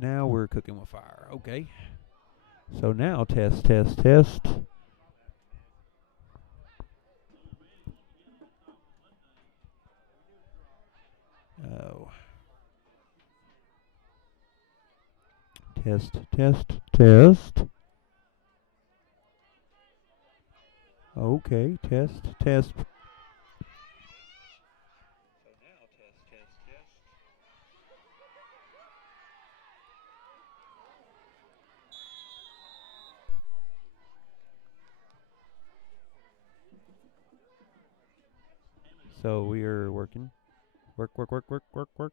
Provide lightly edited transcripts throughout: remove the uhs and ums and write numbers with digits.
Now we're cooking with fire. Okay. So now test, test, test. Oh. Test, test, test. Okay, test, test. So we are working. Work, work, work, work, work, work.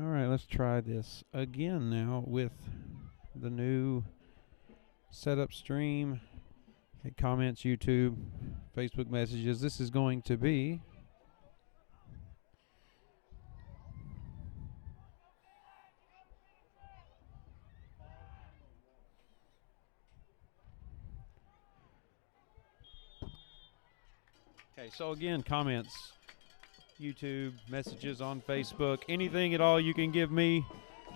All right, let's try this again now with the new setup stream. Comments, YouTube, Facebook messages. This is going to be okay. So again, comments, YouTube, messages on Facebook, anything at all you can give me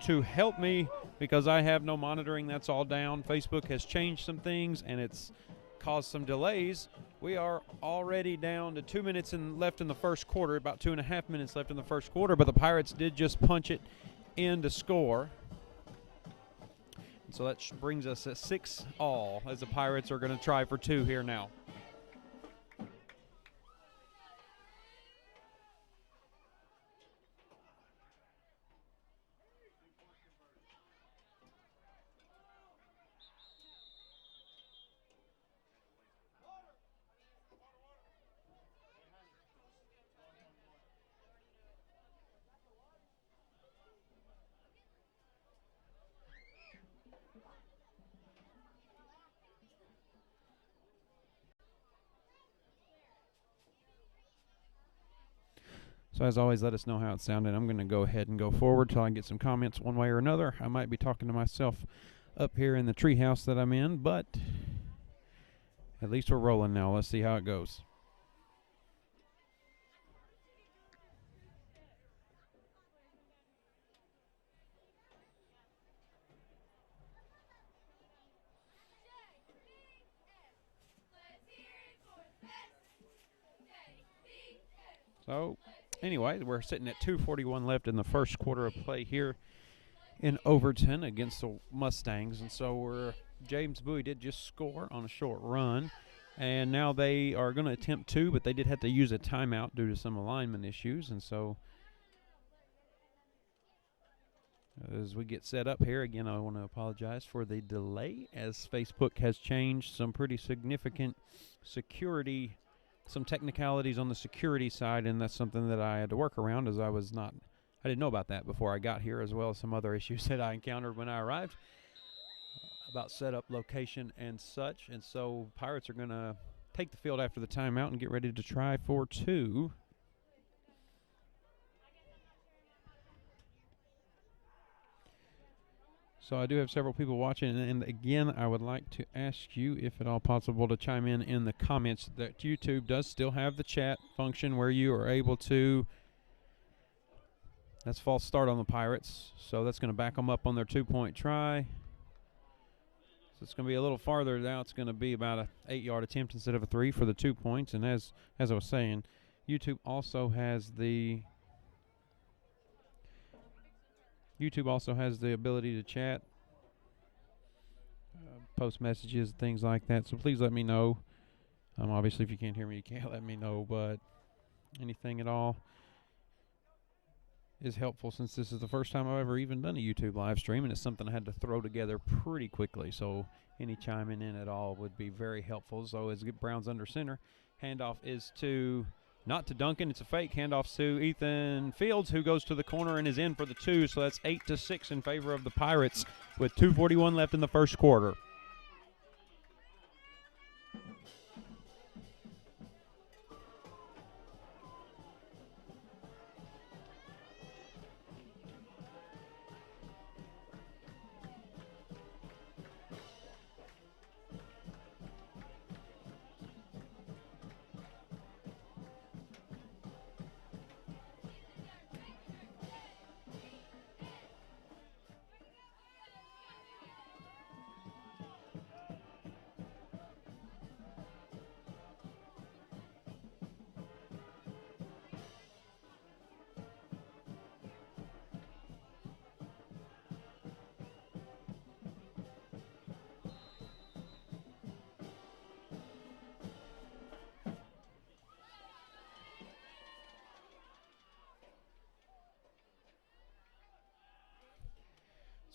to help me because I have no monitoring. That's all down. Facebook has changed some things and it's caused some delays. We are already down to 2 minutes left in the first quarter, about 2.5 minutes left in the first quarter, but the Pirates did just punch it in to score. So that brings us at 6-all as the Pirates are going to try for 2 here now. So as always, let us know how it sounded. I'm going to go ahead and go forward till I get some comments one way or another. I might be talking to myself up here in the treehouse that I'm in, but at least we're rolling now. Let's see how it goes. So anyway, we're sitting at 2:41 left in the first quarter of play here in Overton against the Mustangs. And so James Bowie did just score on a short run. And now they are going to attempt 2, but they did have to use a timeout due to some alignment issues. And so as we get set up here, again, I want to apologize for the delay as Facebook has changed some pretty significant security, some technicalities on the security side, and that's something that I had to work around as I didn't know about that before I got here, as well as some other issues that I encountered when I arrived about setup, location, and such. And so Pirates are going to take the field after the timeout and get ready to try for 2. So I do have several people watching, and again, I would like to ask you, if at all possible, to chime in the comments. That YouTube does still have the chat function where you are able to. That's false start on the Pirates, so that's going to back them up on their 2-point try. So it's going to be a little farther now. It's going to be about an 8-yard attempt instead of a 3 for the 2 points. And as I was saying, YouTube also has the ability to chat, post messages, things like that. So please let me know. Obviously, if you can't hear me, you can't let me know. But anything at all is helpful, since this is the first time I've ever even done a YouTube live stream, and it's something I had to throw together pretty quickly. So any chiming in at all would be very helpful. So as Brown's under center, handoff is not to Duncan, it's a fake. Handoff to Ethan Fields, who goes to the corner and is in for the 2. So that's 8-6 in favor of the Pirates with 2:41 left in the first quarter.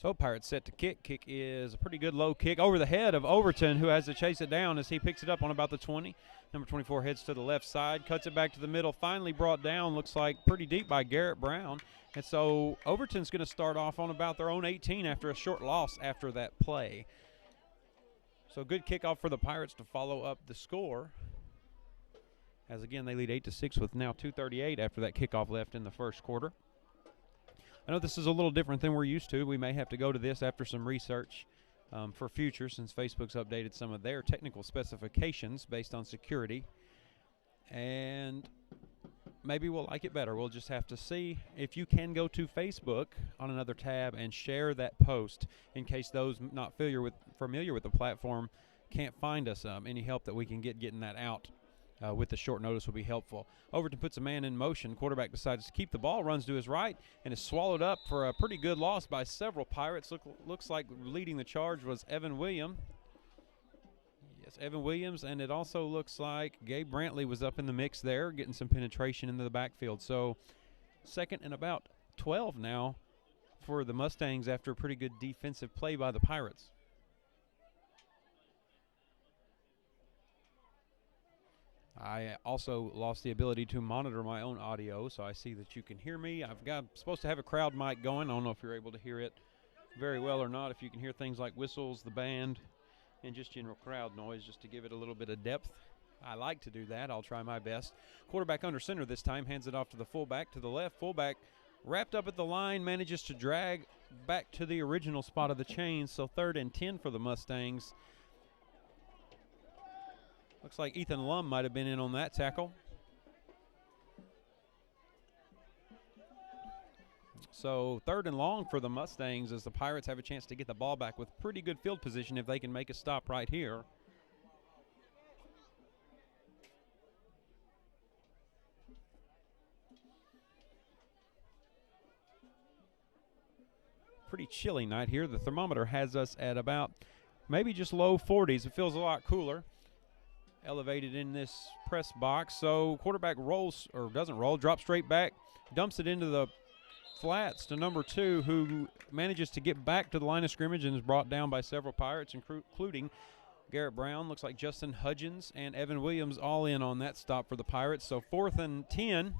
So Pirates set to kick. Kick is a pretty good low kick over the head of Overton, who has to chase it down as he picks it up on about the 20. Number 24 heads to the left side, cuts it back to the middle, finally brought down, looks like pretty deep by Garrett Brown. And so Overton's going to start off on about their own 18 after a short loss after that play. So good kickoff for the Pirates to follow up the score. As again, they lead 8-6 with now 2:38 after that kickoff left in the first quarter. I know this is a little different than we're used to. We may have to go to this after some research for future, since Facebook's updated some of their technical specifications based on security. And maybe we'll like it better. We'll just have to see. If you can go to Facebook on another tab and share that post, in case those not familiar with the platform can't find us, any help that we can get getting that out with the short notice will be helpful. Overton puts a man in motion. Quarterback decides to keep the ball, runs to his right, and is swallowed up for a pretty good loss by several Pirates. Looks like leading the charge was Evan Williams. Yes, Evan Williams, and it also looks like Gabe Brantley was up in the mix there, getting some penetration into the backfield. So second and about 12 now for the Mustangs after a pretty good defensive play by the Pirates. I also lost the ability to monitor my own audio, so I see that you can hear me. Supposed to have a crowd mic going. I don't know if you're able to hear it very well or not. If you can hear things like whistles, the band, and just general crowd noise, just to give it a little bit of depth. I like to do that. I'll try my best. Quarterback under center this time, hands it off to the fullback to the left. Fullback wrapped up at the line, manages to drag back to the original spot of the chain. So 3rd and 10 for the Mustangs. Looks like Ethan Lum might have been in on that tackle. So 3rd and long for the Mustangs, as the Pirates have a chance to get the ball back with pretty good field position if they can make a stop right here. Pretty chilly night here. The thermometer has us at about maybe just low 40s. It feels a lot cooler. Elevated in this press box. So quarterback rolls, or doesn't roll, drops straight back, dumps it into the flats to number 2, who manages to get back to the line of scrimmage and is brought down by several Pirates, including Garrett Brown, looks like Justin Hudgens, and Evan Williams all in on that stop for the Pirates. So 4th and 10.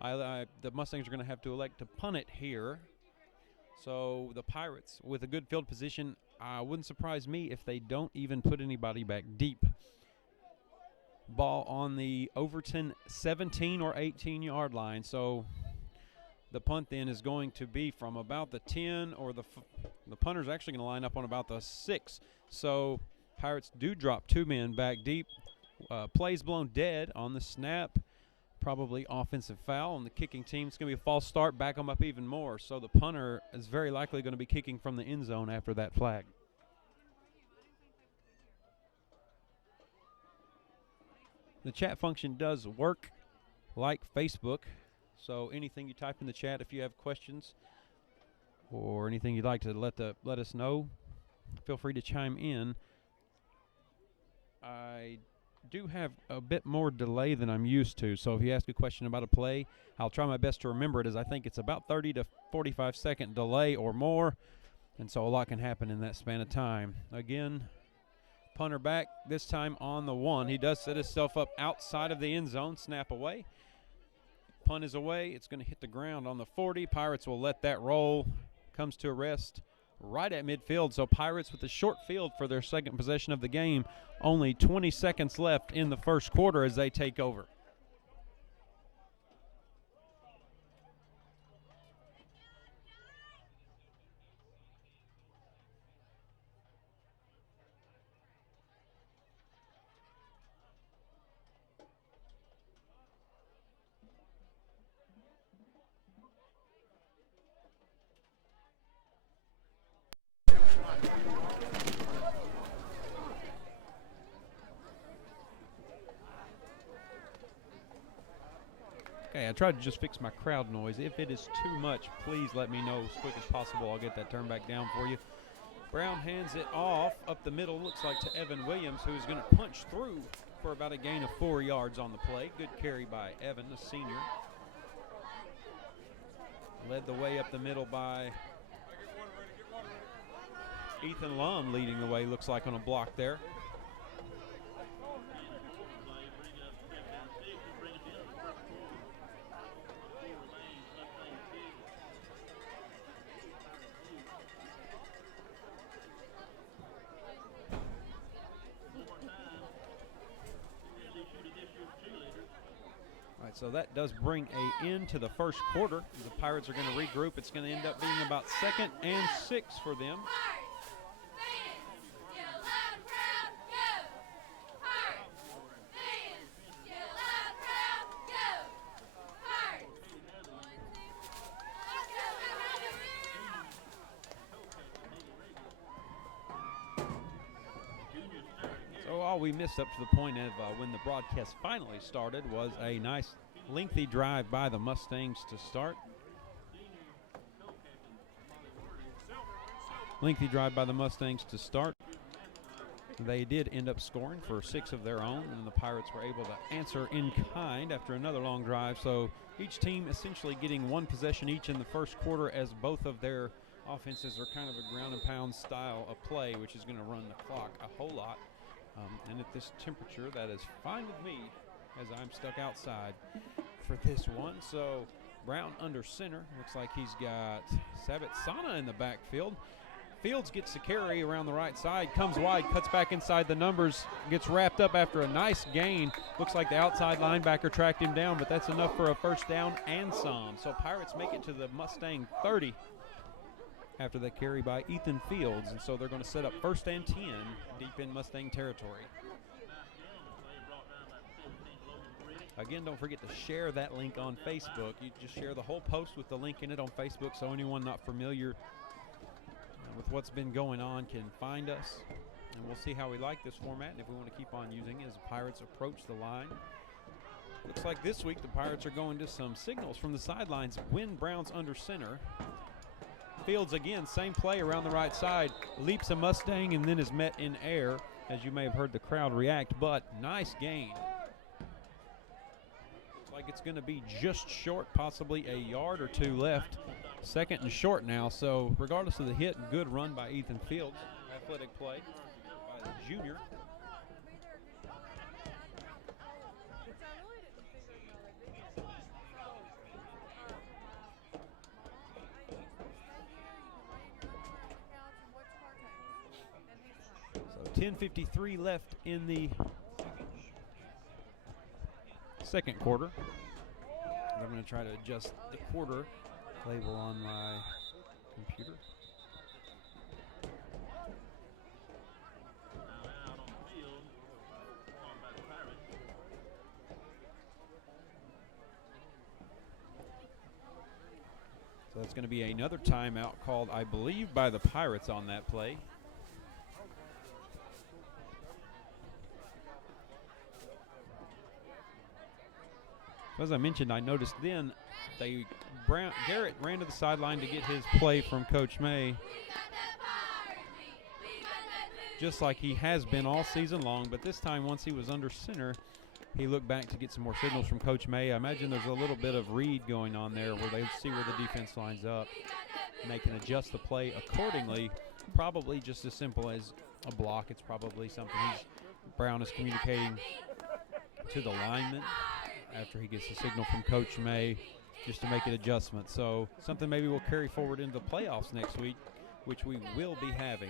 The Mustangs are going to have to elect to punt it here. So the Pirates, with a good field position, wouldn't surprise me if they don't even put anybody back deep. Ball on the Overton 17 or 18-yard line. So The punt then is going to be from about the 10, or the punter's actually going to line up on about the 6. So Pirates do drop 2 men back deep. Plays blown dead on the snap. Probably offensive foul, and the kicking team. It's going to be a false start, back them up even more. So the punter is very likely going to be kicking from the end zone after that flag. The chat function does work like Facebook, so anything you type in the chat, if you have questions or anything you'd like to let us know, feel free to chime in. I do have a bit more delay than I'm used to, so if you ask a question about a play, I'll try my best to remember it, as I think it's about 30 to 45-second delay or more, and so a lot can happen in that span of time. Again, punter back, this time on the 1. He does set himself up outside of the end zone. Snap away. Punt is away. It's going to hit the ground on the 40. Pirates will let that roll. Comes to a rest right at midfield. So Pirates with a short field for their second possession of the game. Only 20 seconds left in the first quarter as they take over. Okay, I tried to just fix my crowd noise. If it is too much, please let me know as quick as possible. I'll get that turned back down for you. Brown hands it off up the middle, looks like to Evan Williams, who's going to punch through for about a gain of 4 yards on the play. Good carry by Evan, the senior. Led the way up the middle by Ethan Lum, leading the way, looks like, on a block there. So that does bring an end to the first quarter. The Pirates are going to regroup. It's going to end up being about 2nd and 6 for them. So all we missed up to the point of when the broadcast finally started was a nice lengthy drive by the Mustangs to start. Lengthy drive by the Mustangs to start. They did end up scoring for 6 of their own, and the Pirates were able to answer in kind after another long drive. So each team essentially getting 1 possession each in the first quarter, as both of their offenses are kind of a ground and pound style of play, which is going to run the clock a whole lot. And at this temperature, that is fine with me, as I'm stuck outside for this one. So Brown under center. Looks like he's got Sabit Sana in the backfield. Fields gets the carry around the right side, comes wide, cuts back inside the numbers, gets wrapped up after a nice gain. Looks like the outside linebacker tracked him down, but that's enough for a first down and some. So Pirates make it to the Mustang 30 after that carry by Ethan Fields. And so they're going to set up 1st and 10 deep in Mustang territory. Again, don't forget to share that link on Facebook. You just share the whole post with the link in it on Facebook, so anyone not familiar with what's been going on can find us. And we'll see how we like this format and if we want to keep on using it as the Pirates approach the line. Looks like this week the Pirates are going to some signals from the sidelines. When Brown's under center. Fields again, same play around the right side. Leaps a Mustang and then is met in air, as you may have heard the crowd react, but nice gain. Like it's going to be just short, possibly a yard or 2 left. 2nd and short now, so regardless of the hit, good run by Ethan Fields. Athletic play by the junior. So 10:53 left in the second quarter. I'm going to try to adjust the quarter label on my computer. So that's going to be another timeout called, I believe, by the Pirates on that play. As I mentioned, I noticed then Garrett ran to the sideline to get his play from Coach May, just like he has been all season long. But this time, once he was under center, he looked back to get some more signals from Coach May. I imagine there's a little bit of read going on there where they see where the defense lines up, and they can adjust the play accordingly. Probably just as simple as a block. It's probably something Brown is communicating to the lineman after he gets the signal from Coach May just to make an adjustment. So something maybe we'll carry forward into the playoffs next week, which we will be having.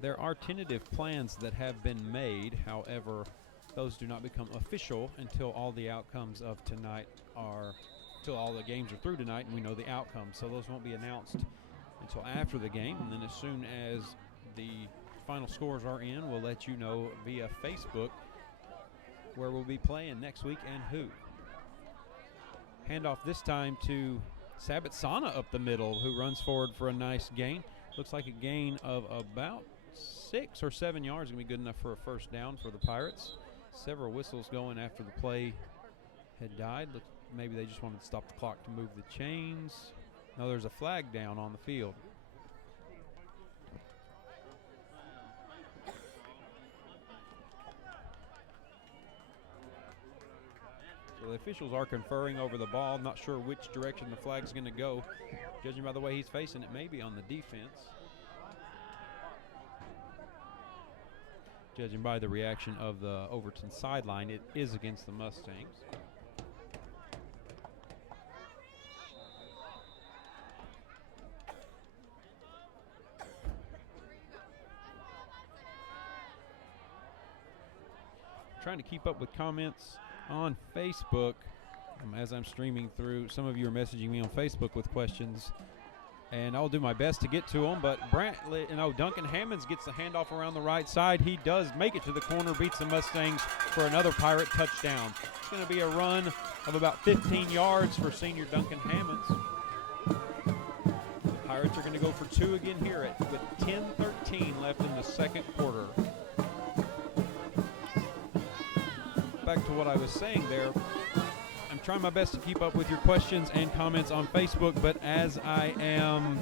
There are tentative plans that have been made. However, those do not become official until all the outcomes of tonight until all the games are through tonight and we know the outcomes. So those won't be announced until after the game. And then as soon as the final scores are in, we'll let you know via Facebook where we'll be playing next week and who. Handoff this time to Sabatsana up the middle, who runs forward for a nice gain. Looks like a gain of about 6 or 7 yards. Going to be good enough for a first down for the Pirates. Several whistles going after the play had died. Maybe they just wanted to stop the clock to move the chains. No, there's a flag down on the field. So the officials are conferring over the ball. Not sure which direction the flag's going to go. Judging by the way he's facing, it may be on the defense. Judging by the reaction of the Overton sideline, it is against the Mustangs. Trying to keep up with comments on Facebook as I'm streaming through. Some of you are messaging me on Facebook with questions, and I'll do my best to get to them. But Duncan Hammonds gets the handoff around the right side. He does make it to the corner, beats the Mustangs for another Pirate touchdown. It's going to be a run of about 15 yards for senior Duncan Hammonds. The Pirates are going to go for 2 again here with 10:13 left in the second quarter. Back to what I was saying there, I'm trying my best to keep up with your questions and comments on Facebook, but as I'm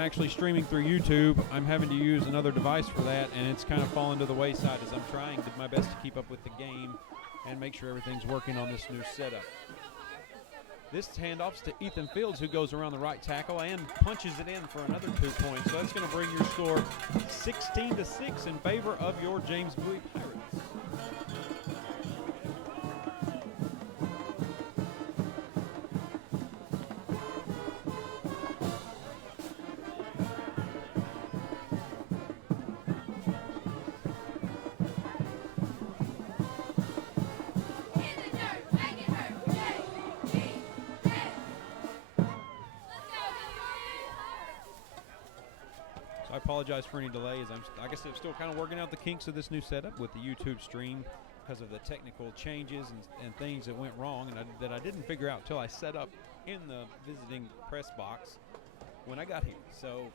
actually streaming through YouTube, I'm having to use another device for that, and it's kind of fallen to the wayside as I'm trying my best to keep up with the game and make sure everything's working on this new setup. This handoff's to Ethan Fields, who goes around the right tackle and punches it in for another 2 points. So that's going to bring your score 16-6 in favor of your James Bowie Pirates. I apologize for any delays. I guess I'm still kind of working out the kinks of this new setup with the YouTube stream because of the technical changes and things that went wrong and that I didn't figure out until I set up in the visiting press box when I got here. So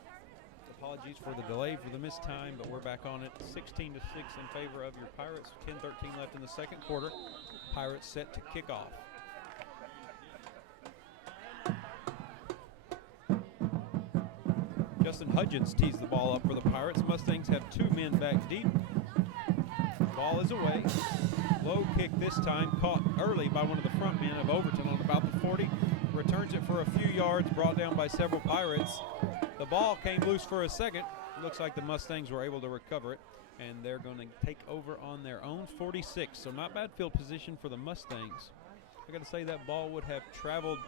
apologies for the delay, for the missed time, but we're back on it. 16-6 in favor of your Pirates. 10:13 left in the second quarter. Pirates set to kick off. Justin Hudgens tees the ball up for the Pirates. Mustangs have 2 men back deep. Ball is away. Low kick this time, caught early by one of the front men of Overton on about the 40. Returns it for a few yards, brought down by several Pirates. The ball came loose for a second. Looks like the Mustangs were able to recover it, and they're going to take over on their own 46. So not bad field position for the Mustangs. I got to say that ball would have traveled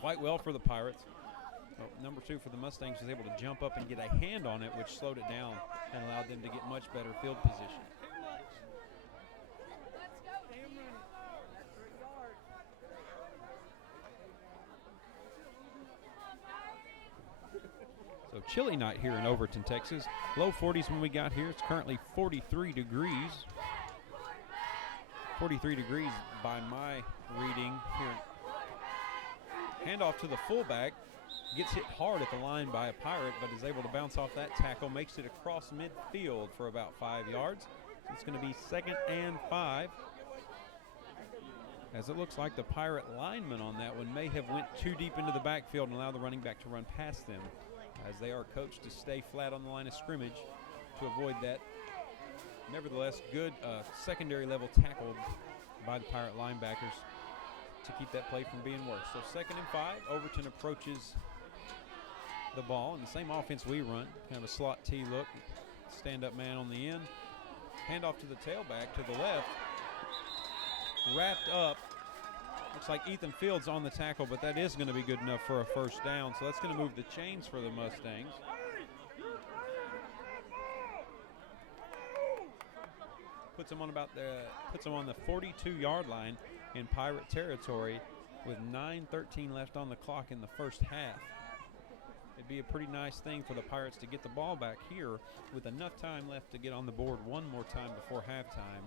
quite well for the Pirates. Number 2 for the Mustangs was able to jump up and get a hand on it, which slowed it down and allowed them to get much better field position. chilly night here in Overton, Texas. Low 40s when we got here. It's currently 43 degrees. 43 degrees by my reading here. Handoff to the fullback. Gets hit hard at the line by a Pirate, but is able to bounce off that tackle. Makes it across midfield for about 5 yards. It's going to be 2nd and 5. As it looks like the Pirate lineman on that one may have went too deep into the backfield and allowed the running back to run past them, as they are coached to stay flat on the line of scrimmage to avoid that. Nevertheless, good secondary level tackle by the Pirate linebackers to keep that play from being worse. So 2nd and 5, Overton approaches the ball in the same offense we run, kind of a slot T look, stand-up man on the end. Handoff to the tailback to the left, wrapped up. Looks like Ethan Fields on the tackle, but that is going to be good enough for a first down. So that's going to move the chains for the Mustangs. Puts them on the 42-yard line in Pirate territory with 9:13 left on the clock in the first half. It'd be a pretty nice thing for the Pirates to get the ball back here with enough time left to get on the board one more time before halftime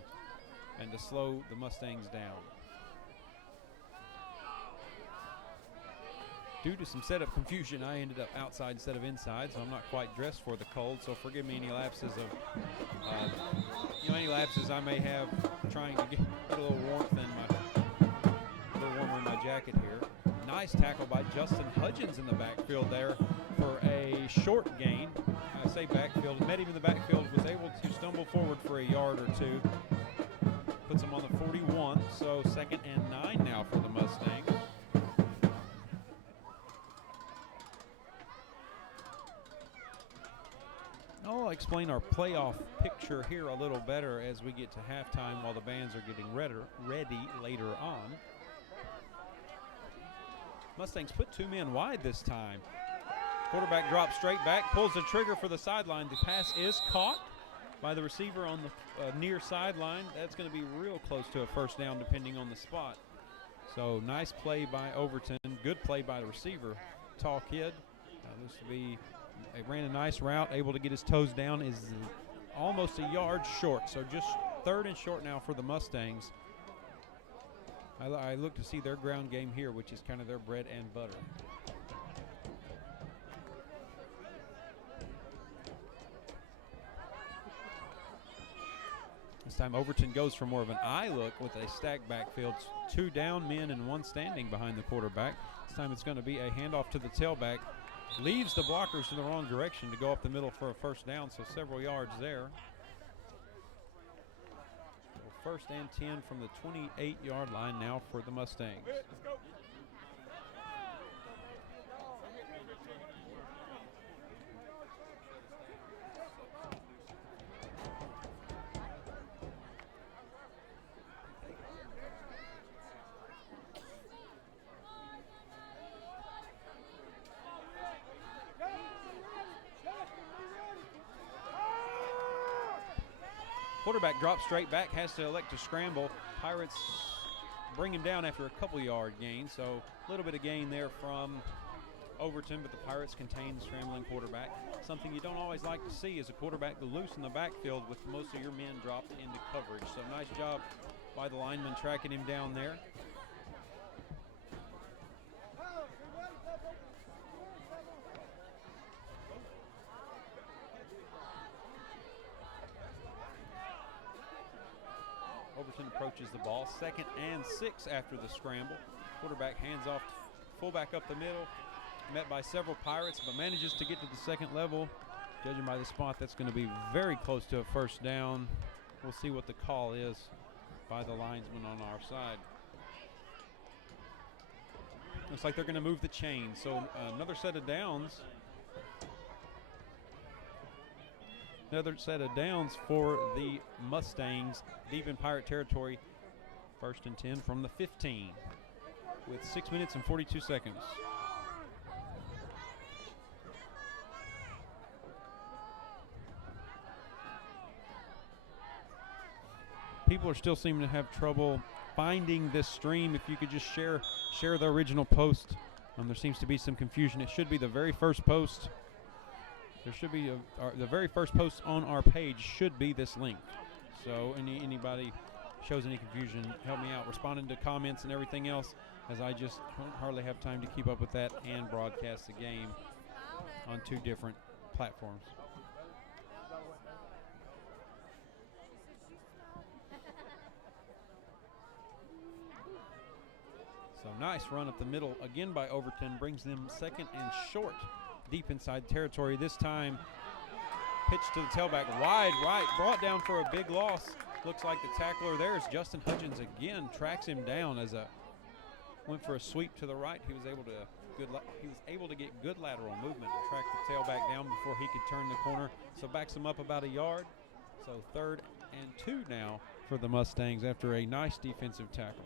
and to slow the Mustangs down. Due to some setup confusion, I ended up outside instead of inside, so I'm not quite dressed for the cold. So forgive me any lapses of, any lapses I may have trying to get a little warmth in a little warmer in my jacket here. Nice tackle by Justin Hudgens in the backfield there for a short gain. I say backfield, met him in the backfield, was able to stumble forward for a yard or two. Puts him on the 41, so 2nd and 9 now for the Mustangs. I'll explain our playoff picture here a little better as we get to halftime while the bands are getting ready later on. Mustangs put 2 men wide this time. Quarterback drops straight back, pulls the trigger for the sideline. The pass is caught by the receiver on the near sideline. That's going to be real close to a first down depending on the spot. So nice play by Overton. Good play by the receiver. Tall kid. This will be, he ran a nice route, able to get his toes down, is almost a yard short. So just 3rd and short now for the Mustangs. I look to see their ground game here, which is kind of their bread and butter. This time Overton goes for more of an eye look with a stacked backfield. 2 down men and 1 standing behind the quarterback. This time it's going to be a handoff to the tailback. Leaves the blockers in the wrong direction to go up the middle for a first down, so several yards there. 1st and 10 from the 28-yard line now for the Mustangs. Quarterback drops straight back, has to elect to scramble. Pirates bring him down after a couple-yard gain, so a little bit of gain there from Overton, but the Pirates contain the scrambling quarterback. Something you don't always like to see is a quarterback loose in the backfield with most of your men dropped into coverage. So nice job by the lineman tracking him down there. Overton approaches the ball. 2nd and 6 after the scramble. Quarterback hands off, fullback up the middle. Met by several Pirates, but manages to get to the 2nd level. Judging by the spot, that's going to be very close to a first down. We'll see what the call is by the linesman on our side. Looks like they're going to move the chain. So another set of downs. Another set of downs for the Mustangs deep in Pirate territory. 1st and 10 from the 15 with 6 minutes and 42 seconds. People are still seeming to have trouble finding this stream. If you could just share the original post. There seems to be some confusion. It should be the very first post There should be the very first post on our page should be this link. So anybody shows any confusion, help me out responding to comments and everything else, as I just don't hardly have time to keep up with that and broadcast the game on 2 different platforms. So nice run up the middle again by Overton, brings them second and short deep inside territory. This time pitch to the tailback wide right, brought down for a big loss. Looks like the tackler there is Justin Hudgens again, tracks him down as went for a sweep to the right. He was able to get good lateral movement and track the tailback down before he could turn the corner. So backs him up about a yard. So 3rd and 2 now for the Mustangs after a nice defensive tackle.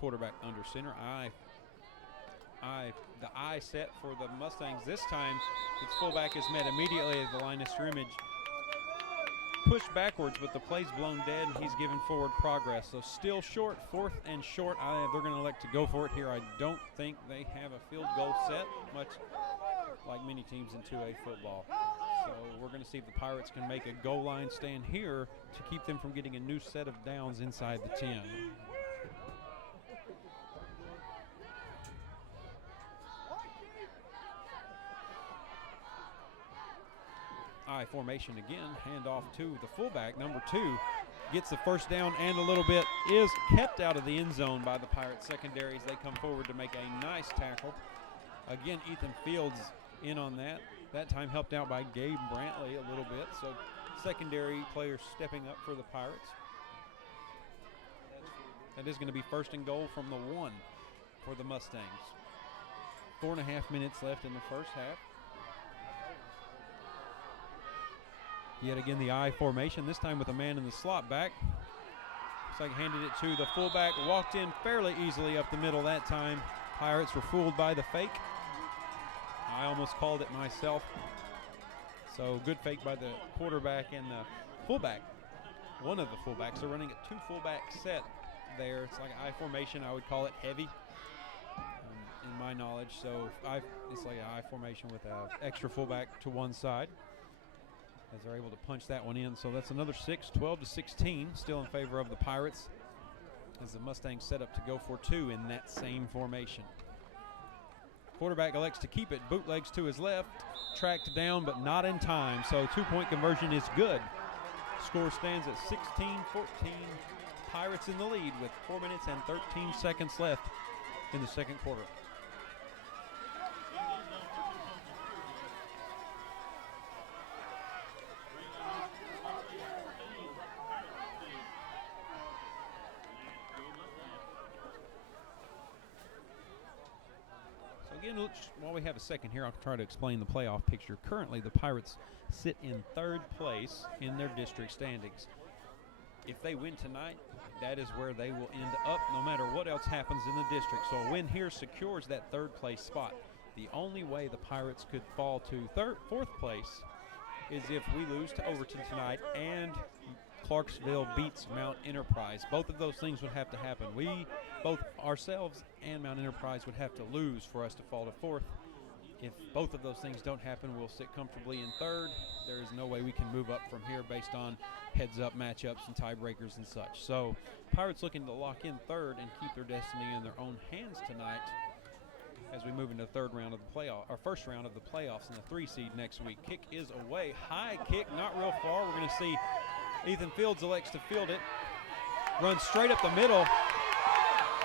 Quarterback under center. The eye set for the Mustangs this time. Its fullback is met immediately at the line of scrimmage. Pushed backwards, but the play's blown dead, and he's given forward progress. So still short, 4th and short. They're going to elect to go for it here. I don't think they have a field goal set, much like many teams in 2A football. So we're going to see if the Pirates can make a goal line stand here to keep them from getting a new set of downs inside the 10. I formation again, handoff to the fullback, number 2, gets the first down and a little bit, is kept out of the end zone by the Pirates secondaries. They come forward to make a nice tackle. Again, Ethan Fields in on that. That time helped out by Gabe Brantley a little bit. So secondary players stepping up for the Pirates. That is going to be 1st and goal from the 1 for the Mustangs. 4.5 minutes left in the first half. Yet again, the I formation, this time with a man in the slot back. Looks like handed it to the fullback, walked in fairly easily up the middle that time. Pirates were fooled by the fake. I almost called it myself. So good fake by the quarterback and the fullback. One of the fullbacks. They're running a 2 fullback set there. It's like an I formation. I would call it heavy in my knowledge. So it's like an I formation with an extra fullback to one side, as they're able to punch that one in. So that's another 6, 12-16, still in favor of the Pirates, as the Mustangs set up to go for 2 in that same formation. Quarterback elects to keep it, bootlegs to his left, tracked down but not in time, so 2-point conversion is good. Score stands at 16-14, Pirates in the lead with 4 minutes and 13 seconds left in the second quarter. Again, while we have a second here, I'll try to explain the playoff picture. Currently, the Pirates sit in 3rd place in their district standings. If they win tonight, that is where they will end up, no matter what else happens in the district. So a win here secures that 3rd place spot. The only way the Pirates could fall to 4th place is if we lose to Overton tonight and Clarksville beats Mount Enterprise. Both of those things would have to happen. We, both ourselves and Mount Enterprise, would have to lose for us to fall to 4th. If both of those things don't happen, we'll sit comfortably in 3rd. There is no way we can move up from here based on heads-up matchups and tiebreakers and such. So Pirates looking to lock in 3rd and keep their destiny in their own hands tonight as we move into the 3rd round of the playoff, or 1st round of the playoffs in the 3 seed next week. Kick is away. High kick, not real far. We're going to see Ethan Fields elects to field it. Runs straight up the middle.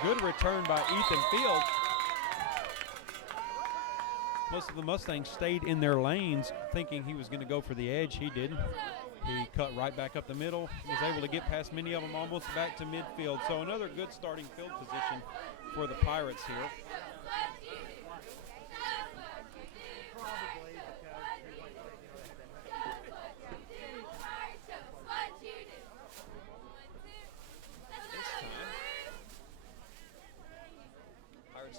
Good return by Ethan Fields. Most of the Mustangs stayed in their lanes thinking he was going to go for the edge. He didn't. He cut right back up the middle. He was able to get past many of them almost back to midfield. So another good starting field position for the Pirates here.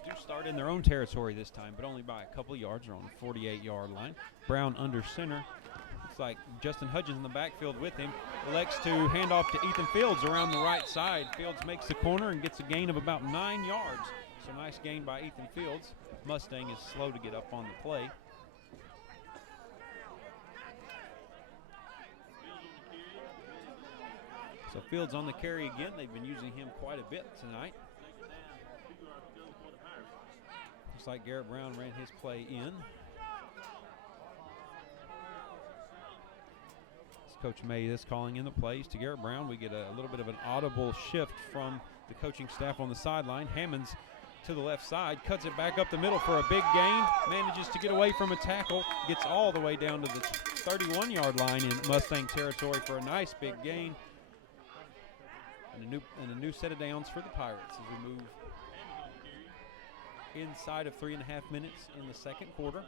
Do start in their own territory this time, but only by a couple yards. They're on the 48-yard line. Brown under center. Looks like Justin Hudgens in the backfield with him. Elects to hand off to Ethan Fields around the right side. Fields makes the corner and gets a gain of about 9 yards. So nice gain by Ethan Fields. Mustang is slow to get up on the play. So Fields on the carry again. They've been using him quite a bit tonight. Looks like Garrett Brown ran his play in. As Coach May is calling in the plays to Garrett Brown. We get a little bit of an audible shift from the coaching staff on the sideline. Hammonds to the left side, cuts it back up the middle for a big gain, manages to get away from a tackle, gets all the way down to the 31-yard line in Mustang territory for a nice big gain. And a new set of downs for the Pirates as we move inside of 3.5 minutes in the second quarter.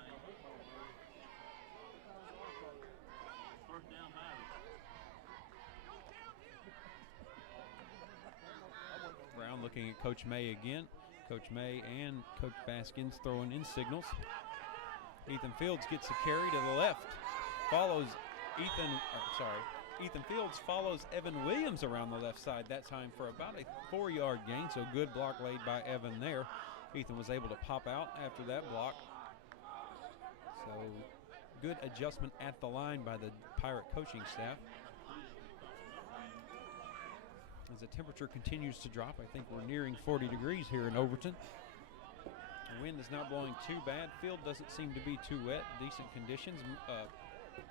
Brown looking at Coach May again. Coach May and Coach Baskins throwing in signals. Ethan Fields gets a carry to the left. Ethan Fields follows Evan Williams around the left side that time for about a 4-yard gain, so good block laid by Evan there. Ethan was able to pop out after that block. So good adjustment at the line by the Pirate coaching staff. As the temperature continues to drop, I think we're nearing 40 degrees here in Overton. The wind is not blowing too bad. Field doesn't seem to be too wet. Decent conditions.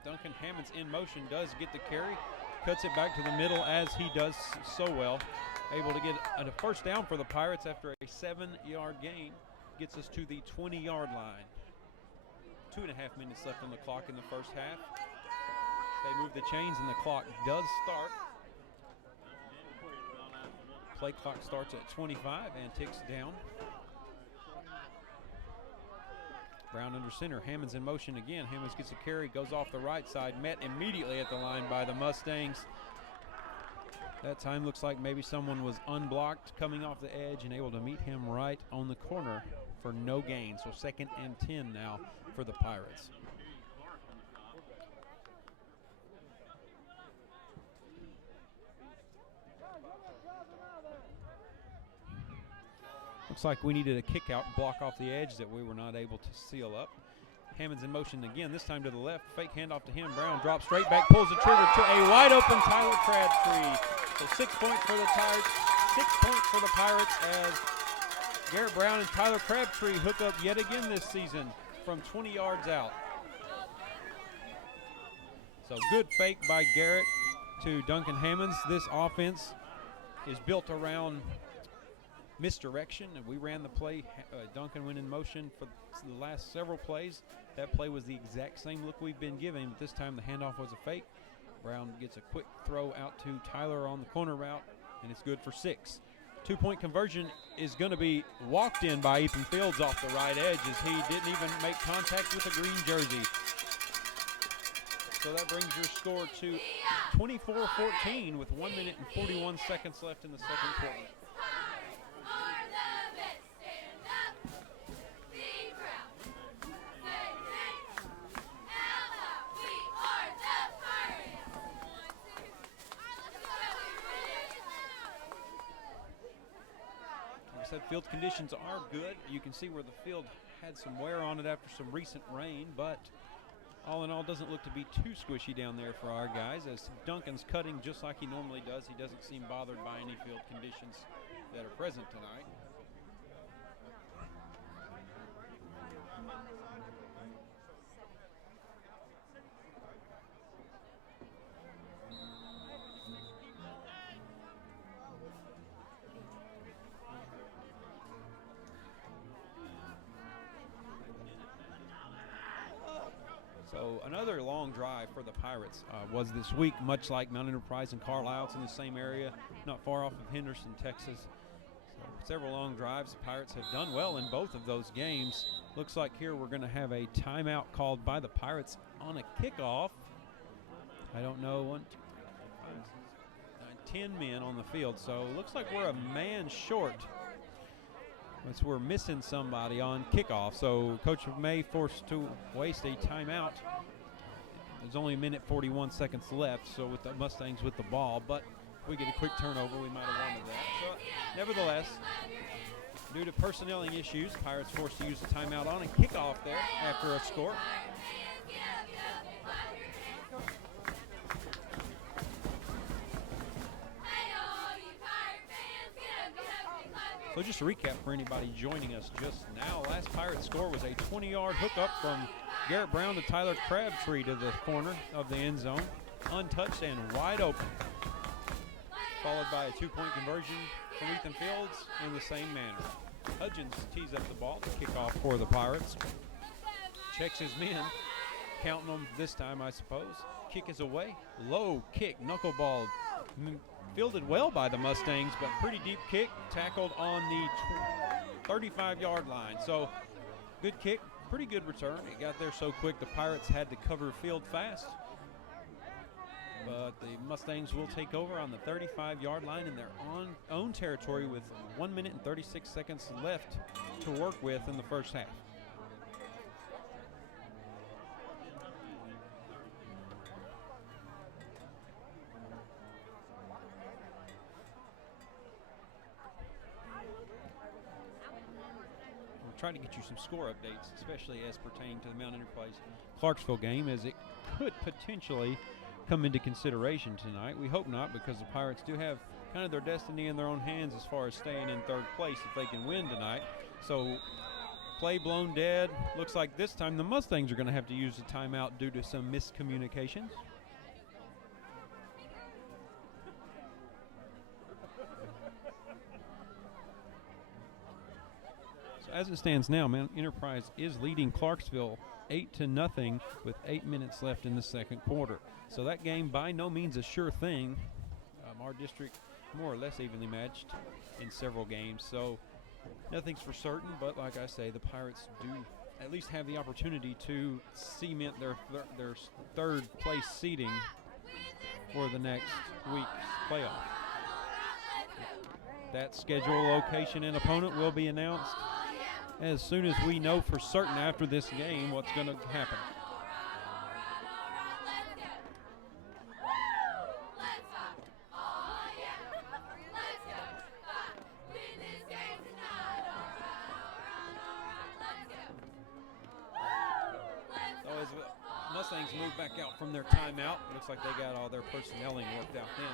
Duncan Hammonds in motion does get the carry. Cuts it back to the middle as he does so well. Able to get a first down for the Pirates after a 7-yard gain. Gets us to the 20-yard line. 2.5 minutes left on the clock in the first half. They move the chains and the clock does start. Play clock starts at 25 and ticks down. Brown under center. Hammonds in motion again. Hammonds gets a carry, goes off the right side, met immediately at the line by the Mustangs. That time looks like maybe someone was unblocked coming off the edge and able to meet him right on the corner for no gain. So 2nd and 10 now for the Pirates. Looks like we needed a kick out block off the edge that we were not able to seal up. Hammonds in motion again, this time to the left. Fake handoff to him. Brown drops straight back, pulls the trigger to a wide open Tyler Crabtree. So 6 points for the Pirates. 6 points for the Pirates as Garrett Brown and Tyler Crabtree hook up yet again this season from 20 yards out. So good fake by Garrett to Duncan Hammonds. This offense is built around misdirection, and we ran the play. Duncan went in motion for the last several plays. That play was the exact same look we've been giving, but this time the handoff was a fake. Brown gets a quick throw out to Tyler on the corner route, and it's good for 6. 2-point conversion is going to be walked in by Ethan Fields off the right edge as he didn't even make contact with a green jersey. So that brings your score to 24-14 with 1 minute and 41 seconds left in the second quarter. Field conditions are good. You can see where the field had some wear on it after some recent rain, but all in all doesn't look to be too squishy down there for our guys as Duncan's cutting just like he normally does. He doesn't seem bothered by any field conditions that are present tonight. So another long drive for the Pirates was this week, much like Mount Enterprise and Carlisle. It's in the same area, not far off of Henderson, Texas. So several long drives. The Pirates have done well in both of those games. Looks like here we're going to have a timeout called by the Pirates on a kickoff. I don't know, 1, 2, 3, 4, 5, 6, 9, 10 men on the field. So it looks like we're a man short. We're missing somebody on kickoff, so Coach May forced to waste a timeout. There's only a minute 41 seconds left, so with the Mustangs with the ball, but if we get a quick turnover, we might have wanted that. So, nevertheless, due to personnel issues, Pirates forced to use a timeout on and kickoff there after a score. So just to recap for anybody joining us just now, last Pirates score was a 20-yard hookup from Garrett Brown to Tyler Crabtree to the corner of the end zone, untouched and wide open, followed by a two-point conversion from Ethan Fields in the same manner. Hudgens tees up the ball to kick off for the Pirates. Checks his men, counting them this time, I suppose. Kick is away. Low kick, knuckleball, fielded well by the Mustangs, but pretty deep kick, tackled on the 35-yard line. So good kick, pretty good return. It got there so quick the Pirates had to cover field fast. But the Mustangs will take over on the 35-yard line in their own territory with 1 minute and 36 seconds left to work with in the first half. We'll try to get you some score updates, especially as pertaining to the Mount Enterprise Clarksville game, as it could potentially come into consideration tonight. We hope not, because the Pirates do have kind of their destiny in their own hands as far as staying in third place if they can win tonight. So play blown dead. Looks like this time the Mustangs are going to have to use a timeout due to some miscommunications. So as it stands now, Mount Enterprise is leading Clarksville 8-0 with 8 minutes left in the second quarter. So that game by no means a sure thing. Our district more or less evenly matched in several games, so nothing's for certain, but like I say, the Pirates do at least have the opportunity to cement their third place seeding for the next week's playoff. That schedule, location, and opponent will be announced as soon as we know for certain after this game what's going to happen. Mustangs move back out from their timeout. Looks like they got all their personnelling worked out then.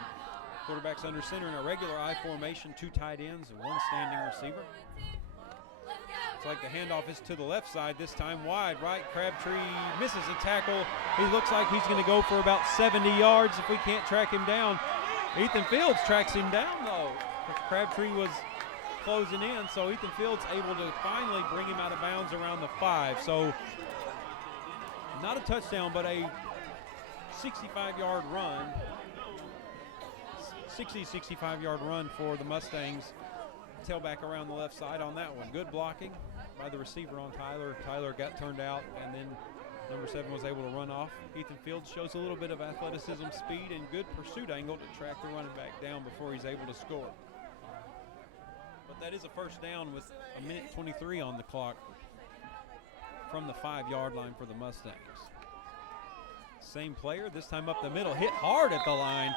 Quarterback's under center in a regular I formation, 2 tight ends and 1 standing receiver. It's like the handoff is to the left side this time, wide right. Crabtree misses a tackle. He looks like he's going to go for about 70 yards if we can't track him down. Ethan Fields tracks him down though. Crabtree was closing in, so Ethan Fields able to finally bring him out of bounds around the 5. So not a touchdown, but a 65-yard run. 65-yard run for the Mustangs. Tailback around the left side on that one. Good blocking by the receiver on Tyler. Tyler got turned out, and then number 7 was able to run off. Ethan Fields shows a little bit of athleticism, speed, and good pursuit angle to track the running back down before he's able to score. But that is a first down with a minute 23 on the clock from the 5-yard line for the Mustangs. Same player, this time up the middle, hit hard at the line.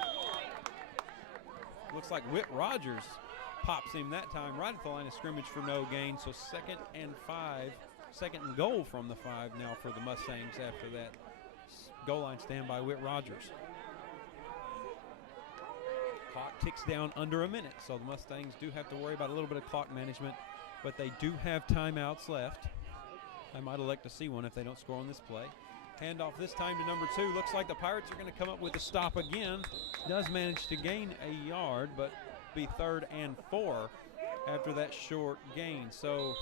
Looks like Whit Rogers pops him that time right at the line of scrimmage for no gain. So second and goal from the 5 now for the Mustangs after that goal line stand by Whit Rogers. Clock ticks down under a minute, so the Mustangs do have to worry about a little bit of clock management, but they do have timeouts left. I might elect to see one if they don't score on this play. Handoff this time to number 2. Looks like the Pirates are going to come up with a stop again. Does manage to gain a yard, but be 3rd and 4 after that short gain. So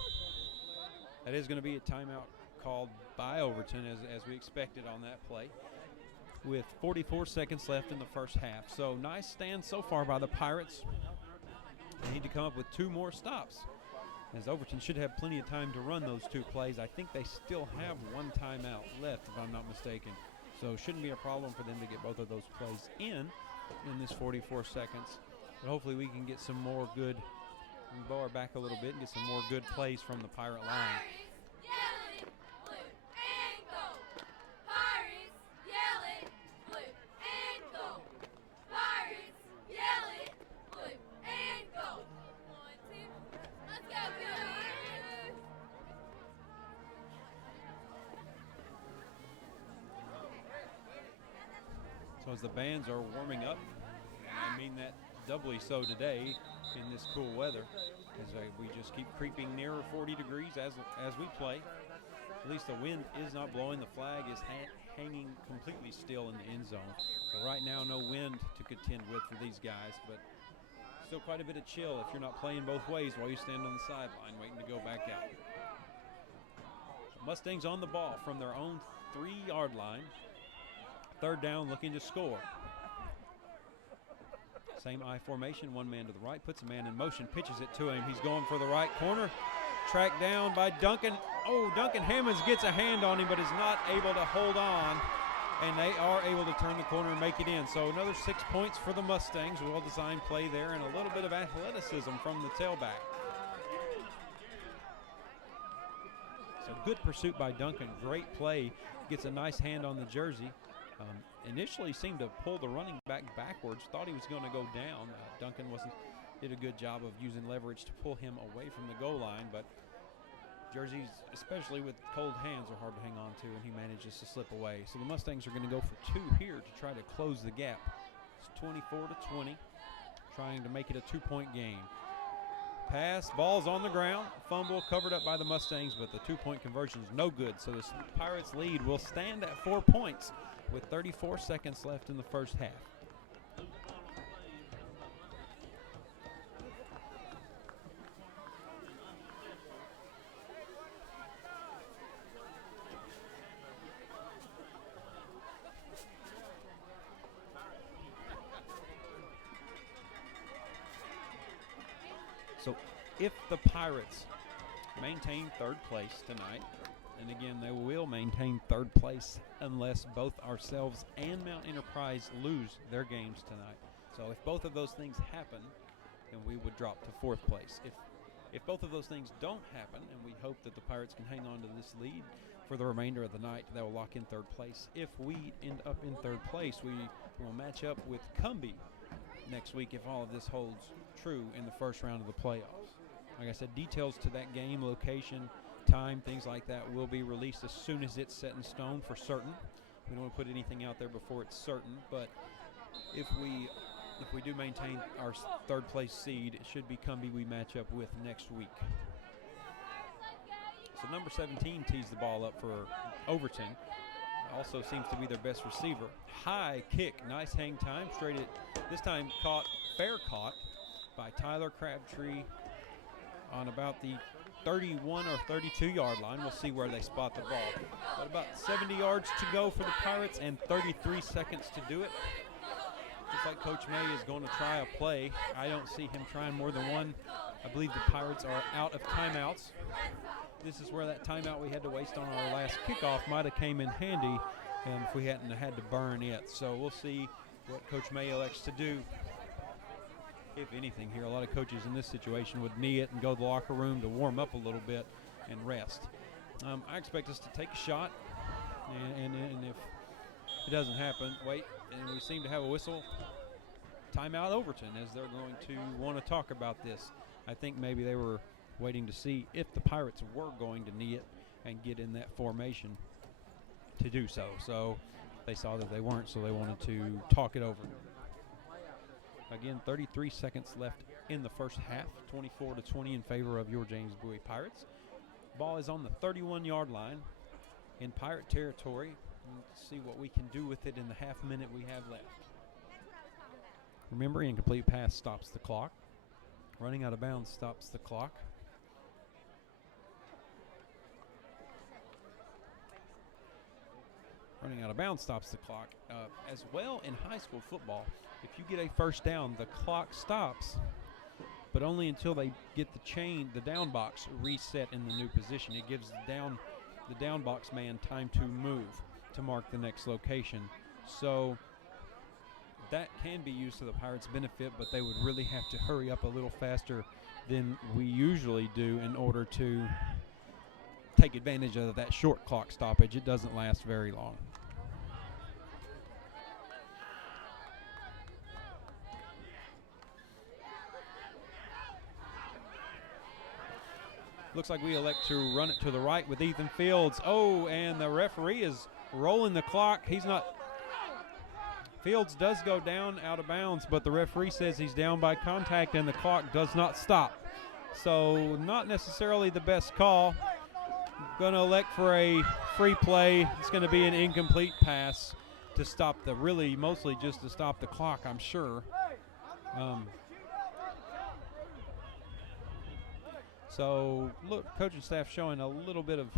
that is going to be a timeout called by Overton as we expected on that play, with 44 seconds left in the first half. So nice stand so far by the Pirates. They need to come up with 2 more stops, as Overton should have plenty of time to run those 2 plays. I think they still have 1 timeout left, if I'm not mistaken. So shouldn't be a problem for them to get both of those plays in this 44 seconds. But hopefully we can get some more good, bow our back a little bit and get some more good plays from the Pirate line. So as the bands are warming up, I mean that doubly so today in this cool weather, as we just keep creeping nearer 40 degrees as we play. At least the wind is not blowing. The flag is hanging completely still in the end zone. So right now, no wind to contend with for these guys, but still quite a bit of chill if you're not playing both ways while you stand on the sideline waiting to go back out. Mustangs on the ball from their own 3-yard line. Third down, looking to score. Same I formation, one man to the right, puts a man in motion, pitches it to him. He's going for the right corner. Tracked down by Duncan. Oh, Duncan Hammonds gets a hand on him, but is not able to hold on. And they are able to turn the corner and make it in. So another 6 points for the Mustangs. Well-designed play there and a little bit of athleticism from the tailback. So good pursuit by Duncan. Great play. Gets a nice hand on the jersey. Initially seemed to pull the running back backwards. Thought he was going to go down. Duncan did a good job of using leverage to pull him away from the goal line, but jerseys, especially with cold hands, are hard to hang on to, and he manages to slip away. So the Mustangs are going to go for 2 here to try to close the gap. It's 24-20, trying to make it a 2-point game. Pass, ball's on the ground, fumble covered up by the Mustangs, but the 2-point conversion is no good. So the Pirates lead will stand at 4 points with 34 seconds left in the first half. So if the Pirates maintain third place tonight, and again, they will maintain third place unless both ourselves and Mount Enterprise lose their games tonight. So if both of those things happen, then we would drop to 4th place. If both of those things don't happen, and we hope that the Pirates can hang on to this lead for the remainder of the night, that will lock in 3rd place. If we end up in 3rd place, we will match up with Cumbie next week if all of this holds true in the first round of the playoffs. Like I said, details to that game, location, time, things like that will be released as soon as it's set in stone for certain. We don't want to put anything out there before it's certain, but if we do maintain our 3rd place seed, it should be Cumbie we match up with next week. So number 17 tees the ball up for Overton. Also seems to be their best receiver. High kick, nice hang time, straight it. This time fair caught by Tyler Crabtree on about the 31 or 32-yard line. We'll see where they spot the ball. But about 70 yards to go for the Pirates and 33 seconds to do it. Looks like Coach May is going to try a play. I don't see him trying more than one. I believe the Pirates are out of timeouts. This is where that timeout we had to waste on our last kickoff might have came in handy if we hadn't had to burn it. So we'll see what Coach May elects to do. If anything here, a lot of coaches in this situation would knee it and go to the locker room to warm up a little bit and rest. I expect us to take a shot, and if it doesn't happen, wait, and we seem to have a whistle. Timeout Overton, as they're going to want to talk about this. I think maybe they were waiting to see if the Pirates were going to knee it and get in that formation to do so. So they saw that they weren't, so they wanted to talk it over. Again, 33 seconds left in the first half, 24-20 in favor of your James Bowie Pirates. Ball is on the 31-yard line in Pirate territory. Let's see what we can do with it in the half minute we have left. Remember, incomplete pass stops the clock. Running out of bounds stops the clock. Running out of bounds stops the clock. As well in high school football, if you get a first down, the clock stops, but only until they get the down box reset in the new position. It gives the down box man time to move to mark the next location. So that can be used to the Pirates' benefit, but they would really have to hurry up a little faster than we usually do in order to take advantage of that short clock stoppage. It doesn't last very long. Looks like we elect to run it to the right with Ethan Fields. Oh, and the referee is rolling the clock. He's not Fields does go down out of bounds, but the referee says he's down by contact and the clock does not stop. So not necessarily the best call. Going to elect for a free play. It's going to be an incomplete pass to stop mostly just to stop the clock, I'm sure. So look, coaching staff showing a little bit of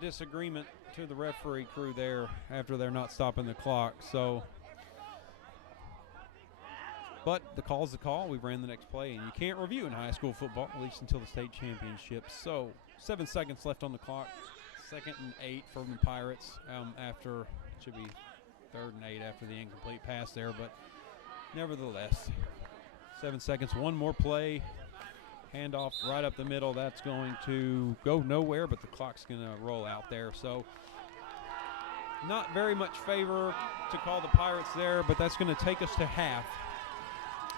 disagreement to the referee crew there after they're not stopping the clock. So, but the call's the call. We ran the next play, and you can't review in high school football, at least until the state championship. So 7 seconds left on the clock. 2nd and 8 from the Pirates after, should be 3rd and 8 after the incomplete pass there. But nevertheless, 7 seconds, one more play. Handoff right up the middle. That's going to go nowhere, but the clock's going to roll out there. So not very much favor to call the Pirates there, but that's going to take us to half.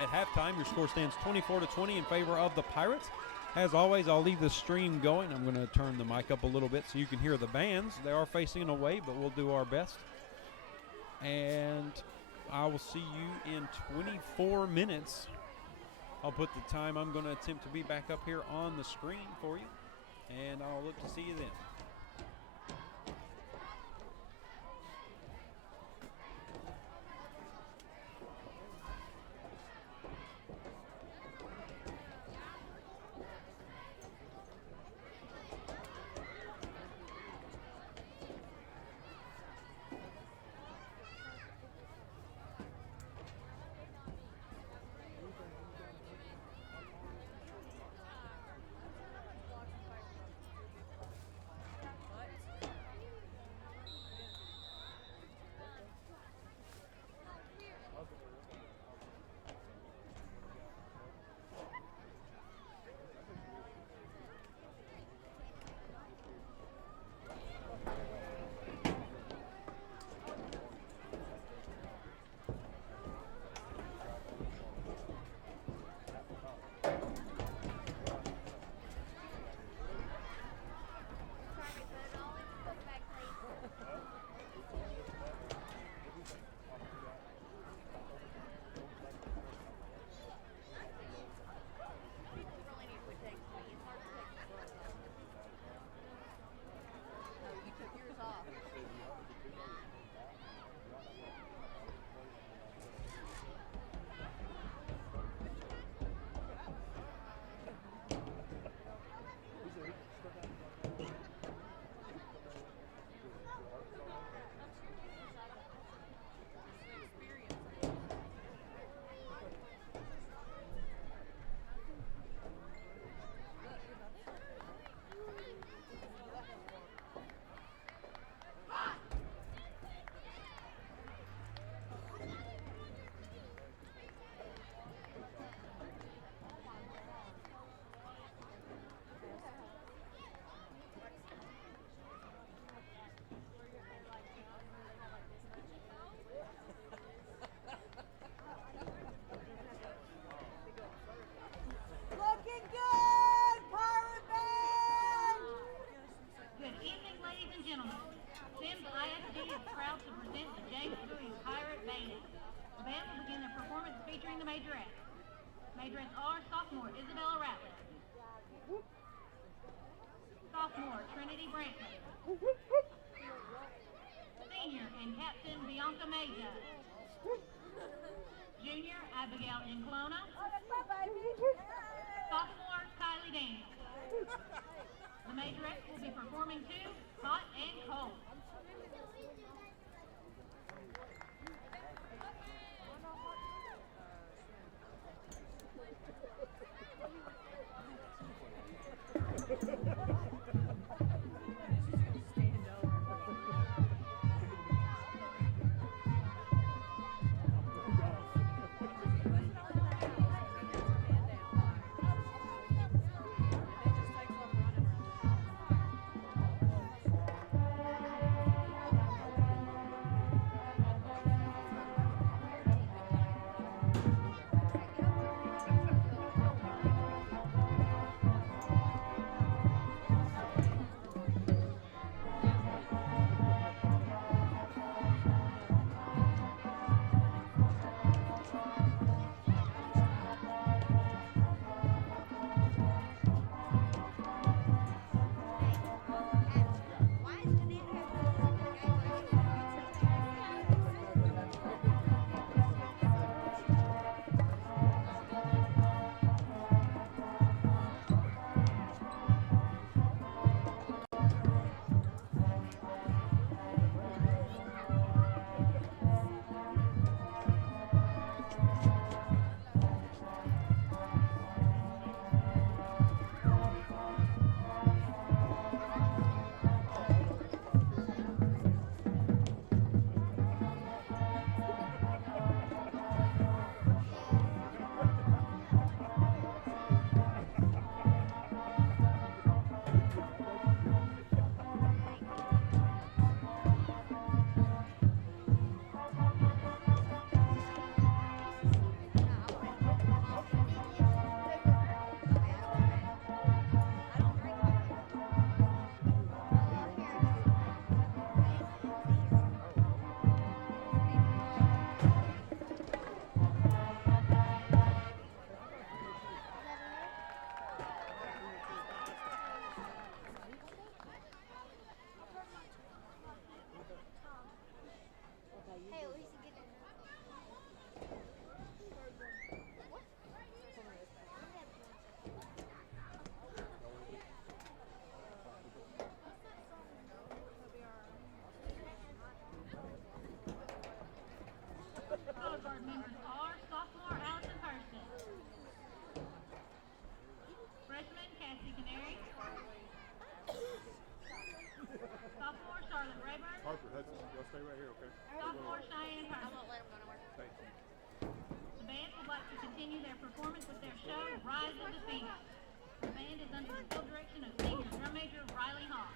At halftime, your score stands 24-20 in favor of the Pirates. As always, I'll leave the stream going. I'm going to turn the mic up a little bit so you can hear the bands. They are facing away, but we'll do our best. And I will see you in 24 minutes. I'll put the time I'm going to attempt to be back up here on the screen for you, and I'll look to see you then. Sophomore, Trinity Brantley. Senior and Captain Bianca Meza. Junior, Abigail Inclona. Sophomore, Kylie Daniels. The majorettes will be performing to Hot and Cold. Sophomore Charlotte Rayburn. Harper Hudson, y'all stay right here, okay? Sophomore Cheyenne I Hurst. won't let him go nowhere. Thank you. The band would like to continue their performance with their show, Rise of the Phoenix. The band is under the field direction of senior drum major Riley Hall.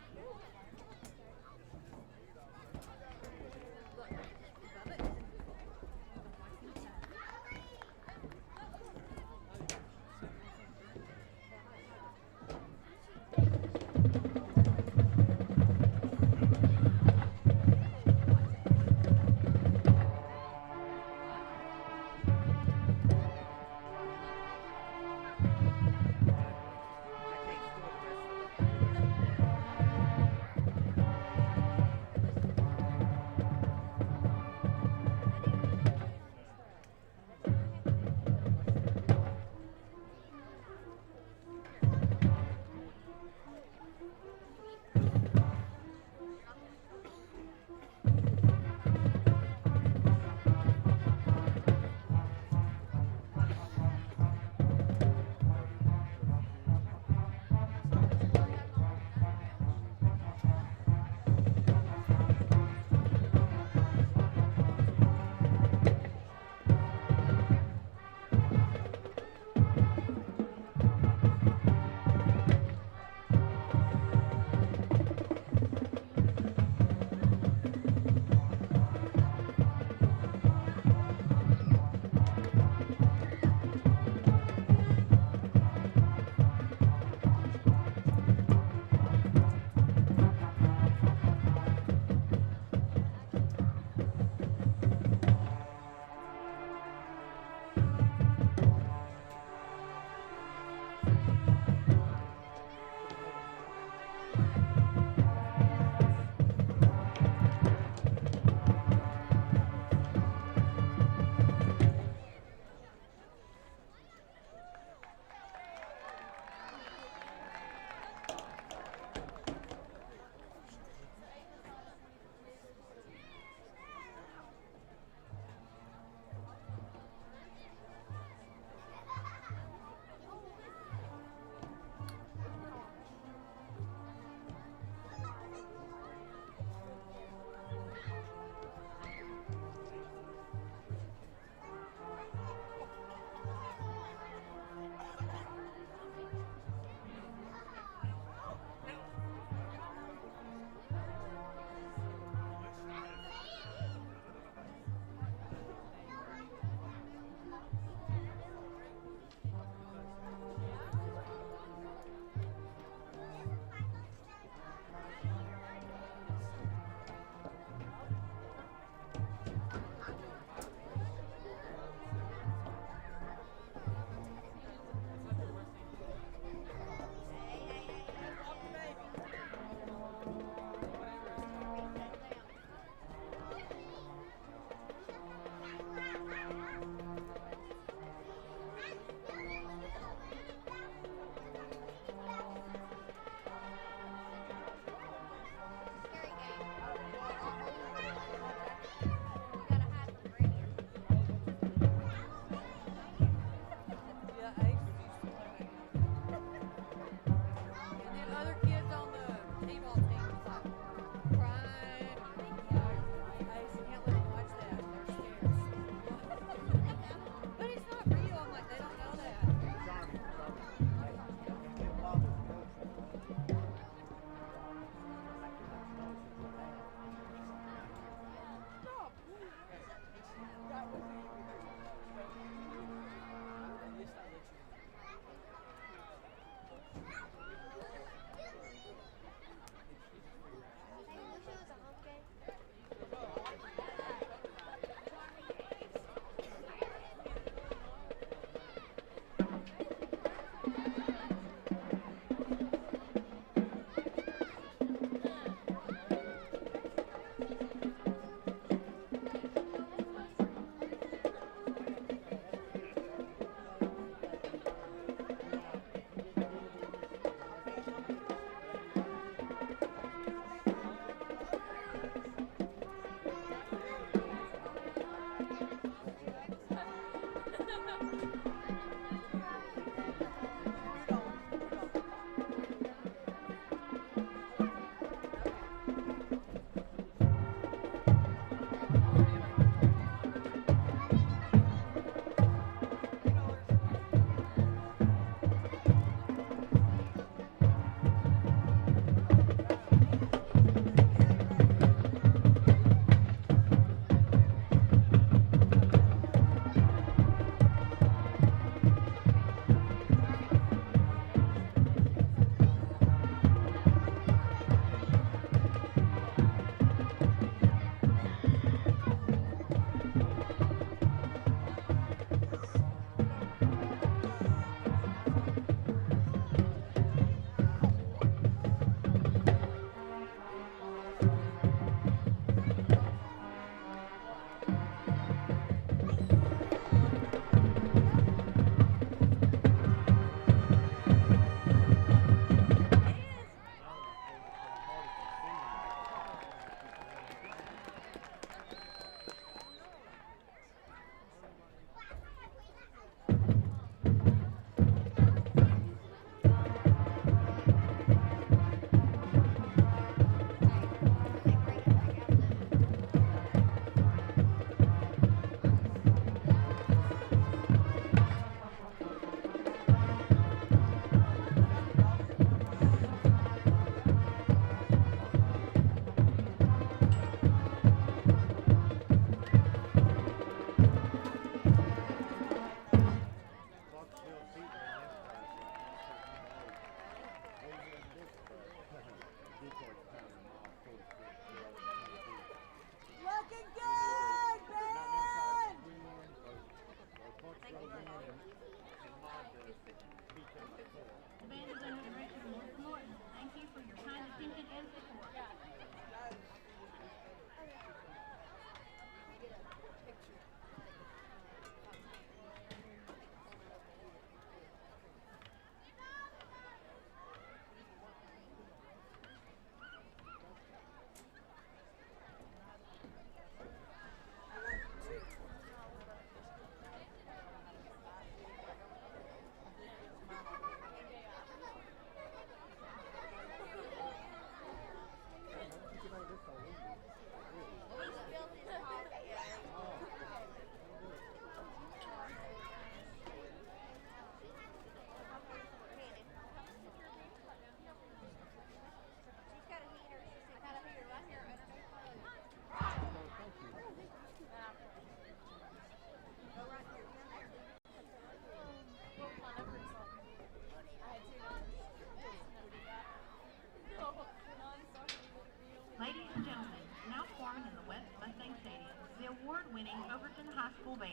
High School Band.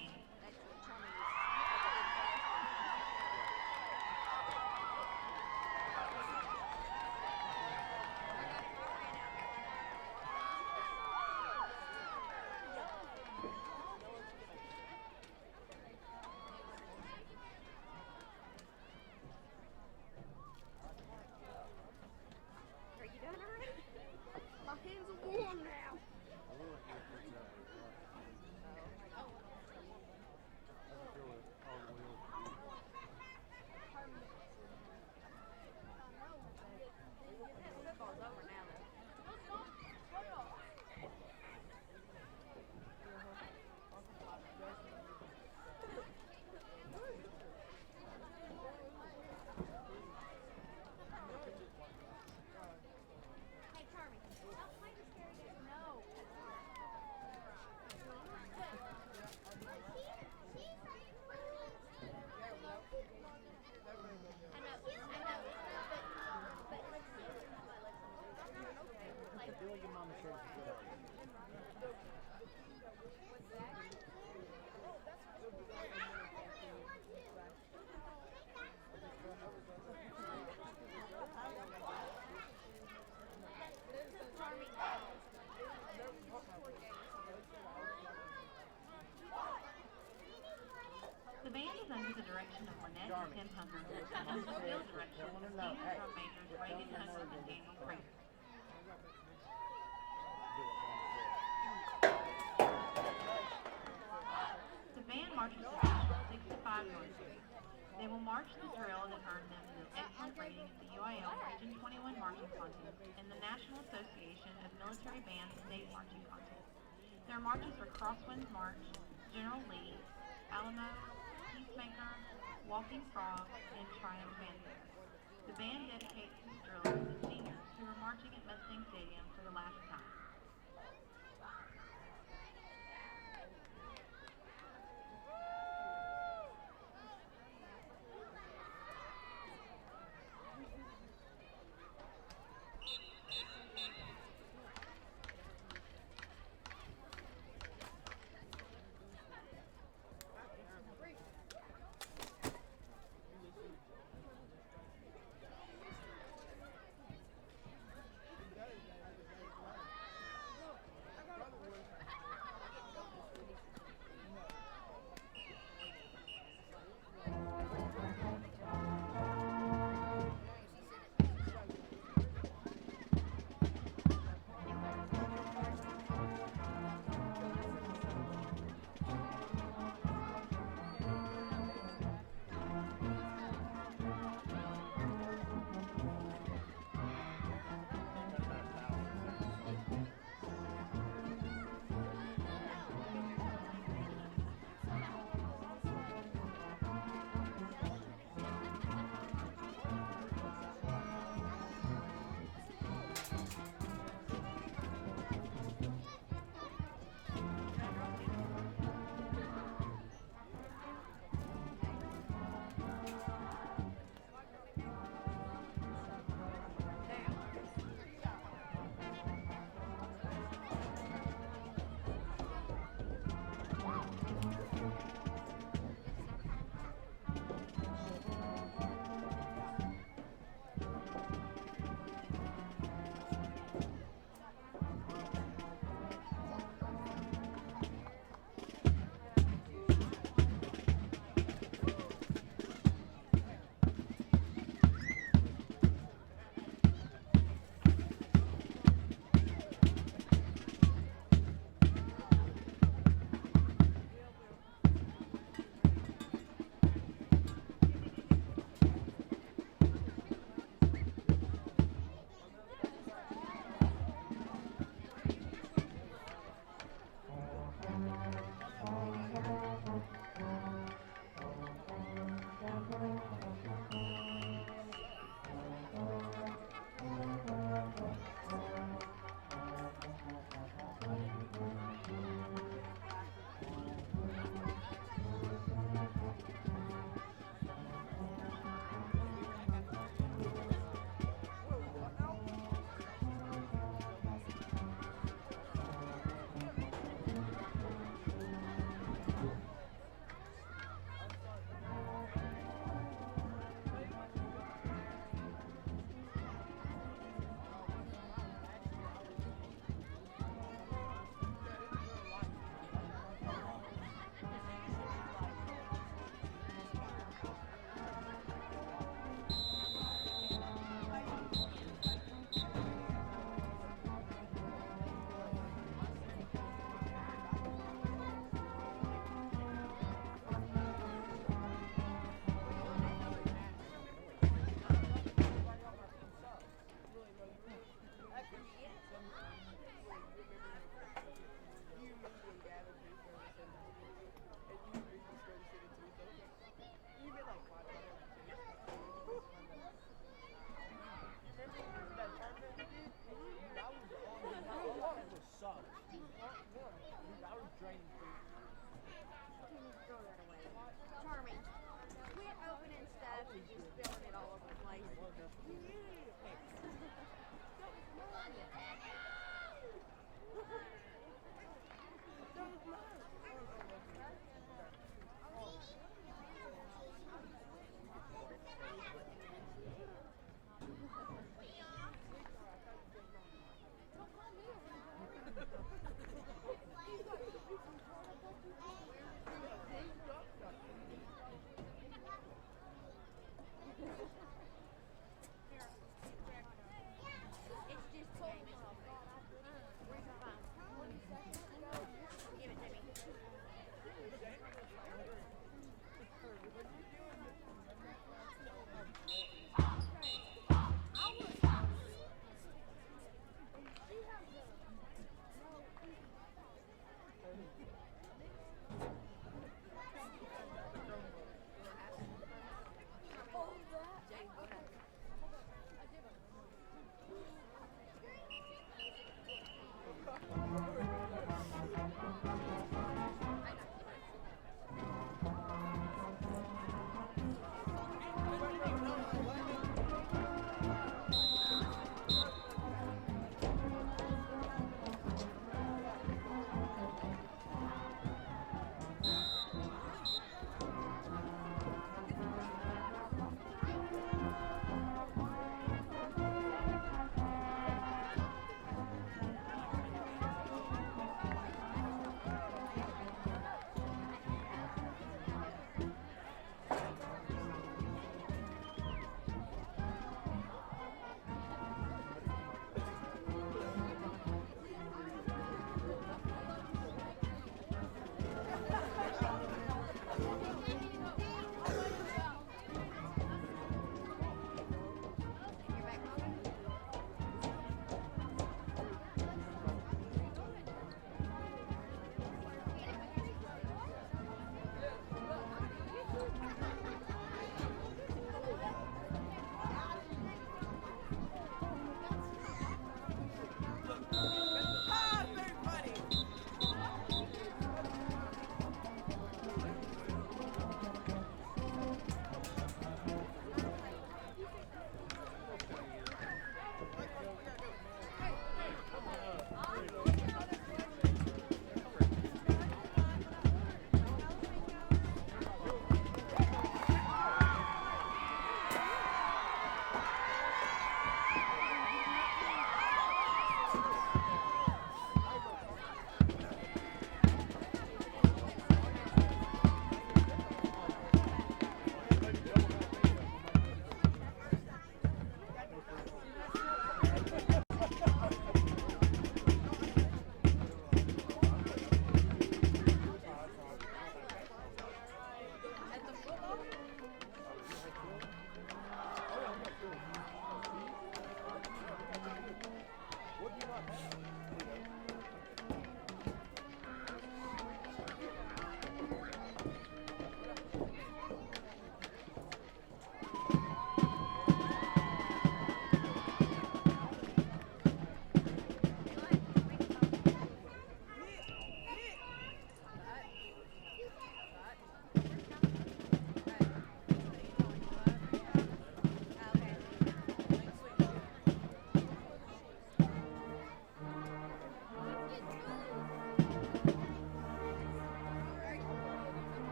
Are you done already? My hands are warm now. Football's over now, Hey, Charmy, don't play the scary game. No. The band is under the direction of Lynette and Tim Hunter, and under the field direction of senior drum majors Reagan Hunter and Daniel Prater. The band marches the National 65 Yard Drill. They will march the drill that earned them the excellent rating at the UIL Region 21 Marching Contest and the National Association of Military Bands State Marching Contest. Their marches are Crosswinds March, General Lee, Alamo, Peacemaker, Walking Frog, and Triumph Fanfare. The band dedicates this drill to the seniors who are marching at Mustang Stadium for the last time. Throw that away. Charming. Quit opening stuff and just spilling it all over the place. It's just Jamie. Where's your phone? Give it to me.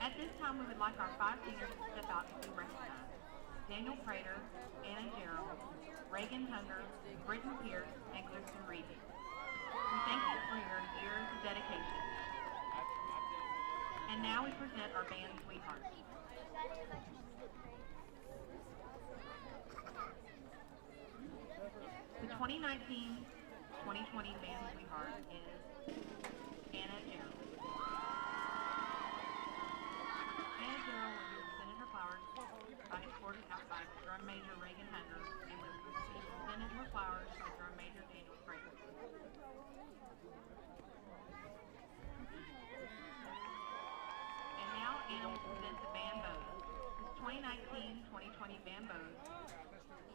At this time, we would like our 5 seniors to step out to be recognized. Daniel Prater, Anna Gerald, Reagan Hunger, Britton Pierce, and Kristen Reedy. We thank you for your years of dedication. And now we present our band Sweethearts. The 2019-2020 band Sweetheart is Anna Gerald.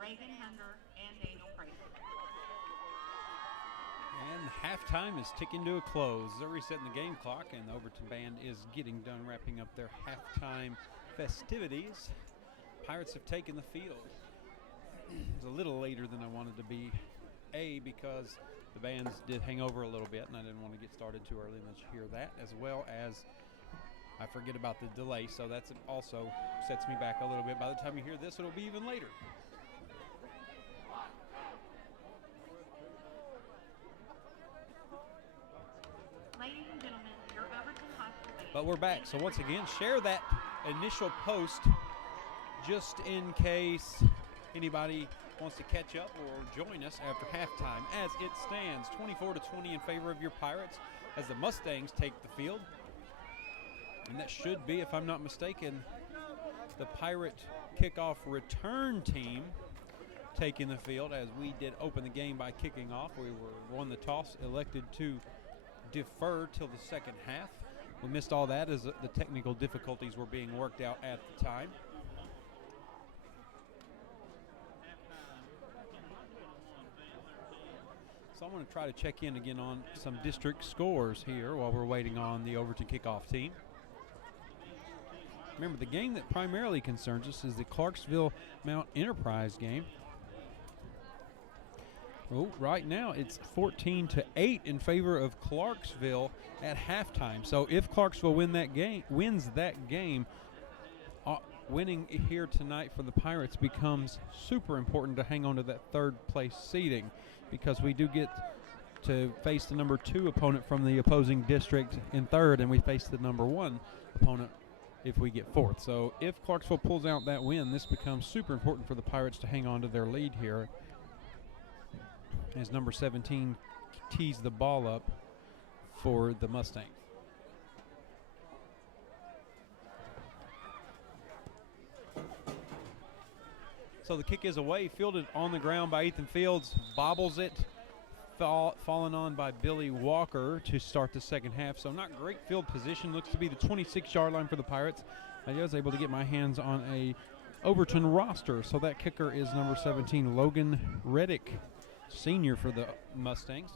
Reagan Hunger, and Daniel Price. And halftime is ticking to a close. They're resetting the game clock, and the Overton band is getting done wrapping up their halftime festivities. Pirates have taken the field. It's a little later than I wanted to be, because the bands did hang over a little bit, and I didn't want to get started too early and let you hear that, as well as I forget about the delay, so that's also sets me back a little bit. By the time you hear this, it'll be even later. Ladies and gentlemen, your Overton High School band. But we're back, so once again, share that initial post just in case anybody wants to catch up or join us after halftime. As it stands, 24-20 in favor of your Pirates as the Mustangs take the field. And that should be, if I'm not mistaken, the Pirate kickoff return team taking the field, as we did open the game by kicking off. We won the toss, elected to defer till the second half. We missed all that as the technical difficulties were being worked out at the time. So I'm going to try to check in again on some district scores here while we're waiting on the Overton kickoff team. Remember, the game that primarily concerns us is the Clarksville Mount Enterprise game. Oh, right now it's 14-8 in favor of Clarksville at halftime. So if Clarksville wins that game, winning here tonight for the Pirates becomes super important to hang on to that third place seeding, because we do get to face the number 2 opponent from the opposing district in third, and we face the number 1 opponent if we get fourth. So if Clarksville pulls out that win, this becomes super important for the Pirates to hang on to their lead here, as number 17 tees the ball up for the Mustangs. So the kick is away, fielded on the ground by Ethan Fields, bobbles it, fallen on by Billy Walker to start the second half. So not great field position, looks to be the 26-yard line for the Pirates. I was able to get my hands on a Overton roster, so that kicker is number 17, Logan Reddick, senior for the Mustangs,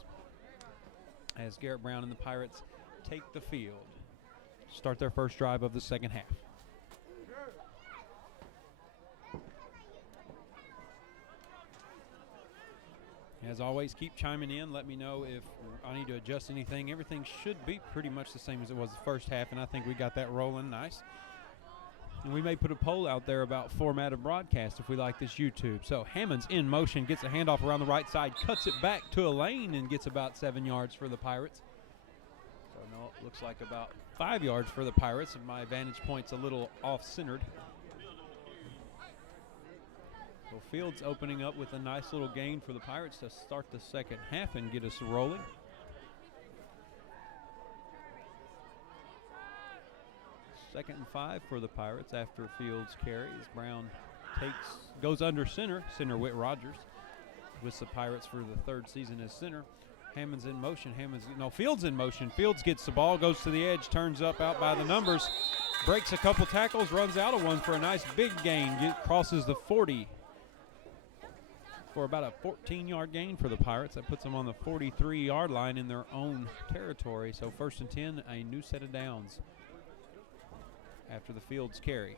as Garrett Brown and the Pirates take the field, start their first drive of the second half. As always, keep chiming in. Let me know if I need to adjust anything. Everything should be pretty much the same as it was the first half, and I think we got that rolling nice. And we may put a poll out there about format of broadcast if we like this YouTube. So Hammond's in motion, gets a handoff around the right side, cuts it back to a lane, and gets about 7 yards for the Pirates. So no, it looks like about 5 yards for the Pirates, and my vantage point's a little off-centered. So Fields opening up with a nice little gain for the Pirates to start the second half and get us rolling. Second and 5 for the Pirates after Fields carries. Brown goes under center Whit Rogers with the Pirates for the third season as center. Hammond's in motion. Fields in motion. Fields gets the ball, goes to the edge, turns up out by the numbers, breaks a couple tackles, runs out of one for a nice big gain, crosses the 40 for about a 14-yard gain for the Pirates. That puts them on the 43-yard line in their own territory. So first and 10, a new set of downs after the Fields carry.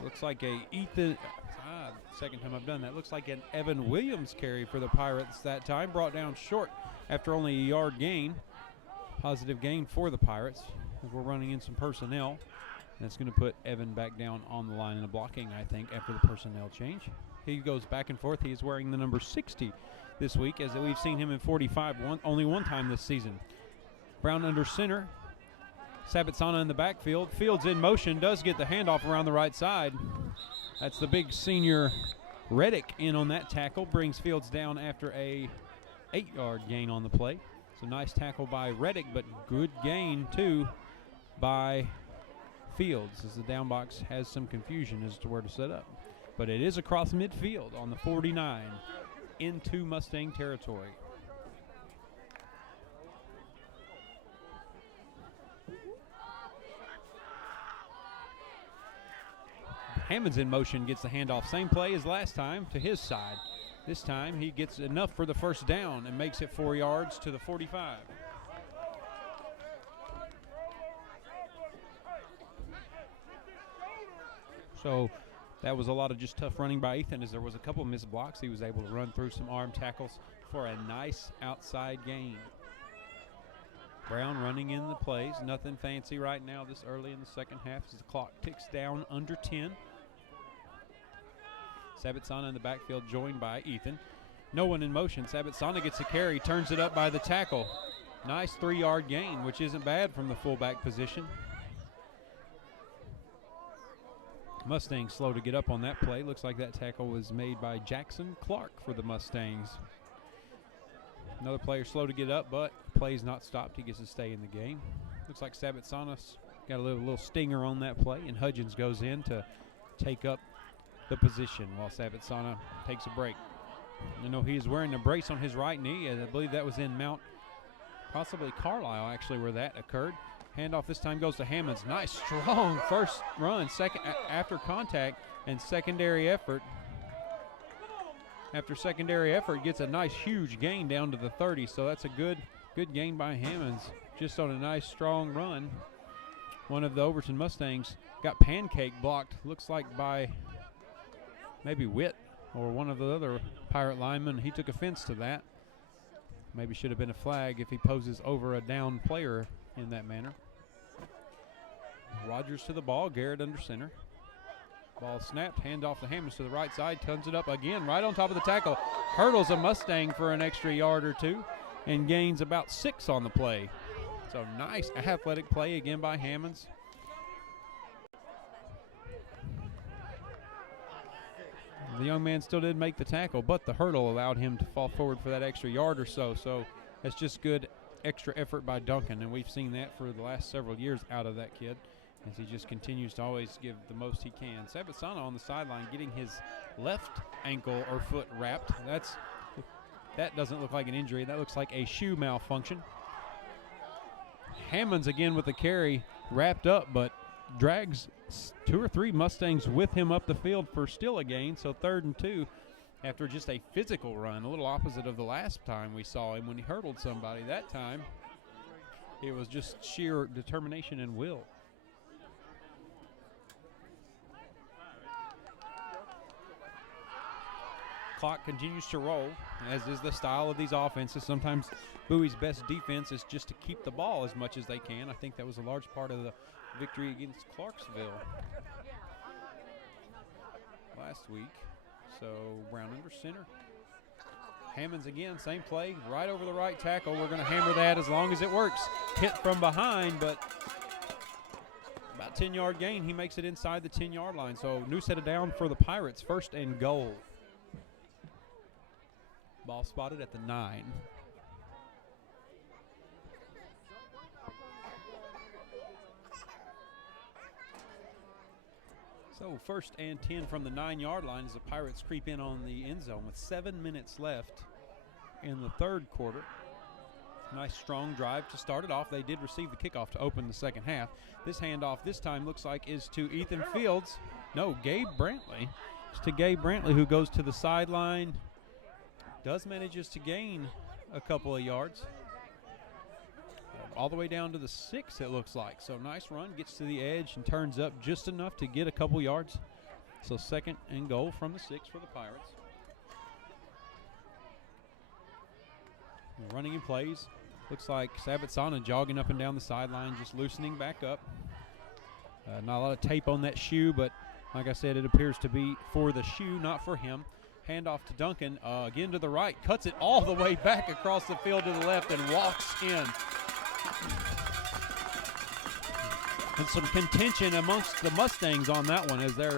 Looks like second time I've done that. Looks like an Evan Williams carry for the Pirates that time. Brought down short after only a yard gain. Positive gain for the Pirates as we're running in some personnel. That's going to put Evan back down on the line of blocking, I think, after the personnel change. He goes back and forth. He is wearing the number 60 this week, as we've seen him in 45 only one time this season. Brown under center. Sabatsana in the backfield. Fields in motion, does get the handoff around the right side. That's the big senior Reddick in on that tackle. Brings Fields down after a 8-yard gain on the play. So nice tackle by Reddick, but good gain too by Fields, as the down box has some confusion as to where to set up. But it is across midfield on the 49 into Mustang territory. Hammond's in motion, gets the handoff. Same play as last time to his side. This time he gets enough for the first down and makes it 4 yards to the 45. So that was a lot of just tough running by Ethan, as there was a couple of missed blocks. He was able to run through some arm tackles for a nice outside gain. Brown running in the plays. Nothing fancy right now this early in the second half as the clock ticks down under 10. Sabatsana in the backfield joined by Ethan. No one in motion. Sabatsana gets a carry, turns it up by the tackle. Nice 3-yard gain, which isn't bad from the fullback position. Mustangs slow to get up on that play. Looks like that tackle was made by Jackson Clark for the Mustangs. Another player slow to get up, but play's not stopped. He gets to stay in the game. Looks like Sabatsana's got a little stinger on that play, and Hudgens goes in to take up the position while Sabatsana takes a break. I know he is wearing a brace on his right knee, and I believe that was in Mount, possibly Carlisle actually, where that occurred. Handoff this time goes to Hammonds. Nice, strong first run, second after contact and secondary effort. After secondary effort, gets a nice, huge gain down to the 30, so that's a good gain by Hammonds, just on a nice, strong run. One of the Overton Mustangs got pancake blocked, looks like by maybe Witt or one of the other Pirate linemen. He took offense to that. Maybe should have been a flag if he poses over a down player in that manner. Rogers to the ball, Garrett under center. Ball snapped, hand off to Hammonds to the right side, turns it up again, right on top of the tackle. Hurdles a Mustang for an extra yard or two and gains about 6 on the play. So nice athletic play again by Hammonds. The young man still did make the tackle, but the hurdle allowed him to fall forward for that extra yard or so. So that's just good extra effort by Duncan, and we've seen that for the last several years out of that kid, as he just continues to always give the most he can. Sabatsana on the sideline getting his left ankle or foot wrapped. That doesn't look like an injury. That looks like a shoe malfunction. Hammonds again with the carry, wrapped up, but drags 2 or 3 Mustangs with him up the field for still a gain. So 3rd and 2 after just a physical run, a little opposite of the last time we saw him when he hurdled somebody. That time it was just sheer determination and will. Clock continues to roll, as is the style of these offenses. Sometimes Bowie's best defense is just to keep the ball as much as they can. I think that was a large part of the victory against Clarksville last week. So Brown under center. Hammonds again, same play, right over the right tackle. We're going to hammer that as long as it works. Hit from behind, but about 10-yard gain. He makes it inside the 10-yard line. So new set of down for the Pirates, 1st and goal. Ball spotted at the 9. So 1st and 10 from the 9-yard line as the Pirates creep in on the end zone with 7 minutes left in the 3rd quarter. Nice strong drive to start it off. They did receive the kickoff to open the second half. This handoff this time looks like is to Ethan Fields. No, Gabe Brantley. It's to Gabe Brantley, who goes to the sideline. Manages to gain a couple of yards. All the way down to the 6, it looks like. So nice run, gets to the edge and turns up just enough to get a couple yards. So 2nd and goal from the 6 for the Pirates. Running in plays. Looks like Sabatsana jogging up and down the sideline, just loosening back up. Not a lot of tape on that shoe, but like I said, it appears to be for the shoe, not for him. Handoff to Duncan, again to the right, cuts it all the way back across the field to the left and walks in. And some contention amongst the Mustangs on that one, as they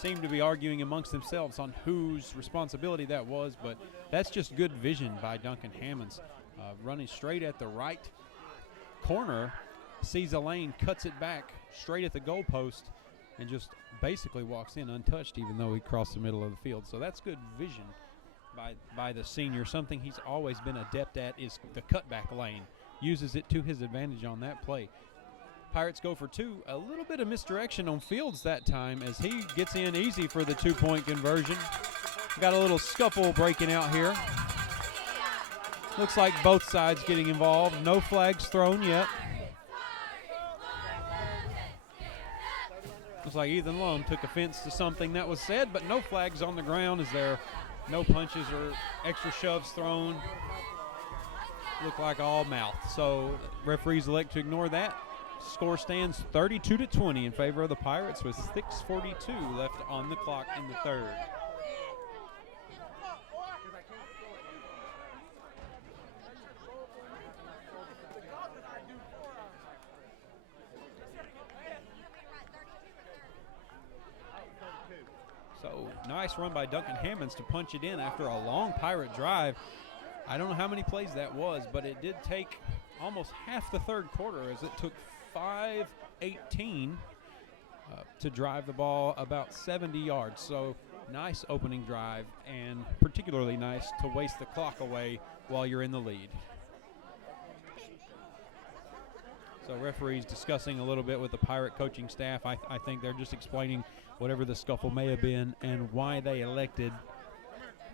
seem to be arguing amongst themselves on whose responsibility that was, but that's just good vision by Duncan Hammonds. Running straight at the right corner. sees a lane, cuts it back straight at the goalpost, and just basically walks in untouched, even though he crossed the middle of the field. So that's good vision by the senior. Something he's always been adept at is the cutback lane. Uses it to his advantage on that play. Pirates go for two. A little bit of misdirection on Fields that time as he gets in easy for the two-point conversion. Got a little scuffle breaking out here. Looks like both sides getting involved. No flags thrown yet. Looks like Ethan Lum took offense to something that was said, but no flags on the ground. Is there no punches or extra shoves thrown? Look like all mouth. So referees elect to ignore that. Score stands 32-20 in favor of the Pirates with 6:42 left on the clock in the third. So nice run by Duncan Hammonds to punch it in after a long Pirate drive. I don't know how many plays that was, but it did take almost half the third quarter as it took 5:18 to drive the ball about 70 yards. So nice opening drive, and particularly nice to waste the clock away while you're in the lead. So referees discussing a little bit with the Pirate coaching staff. I think they're just explaining whatever the scuffle may have been and why they elected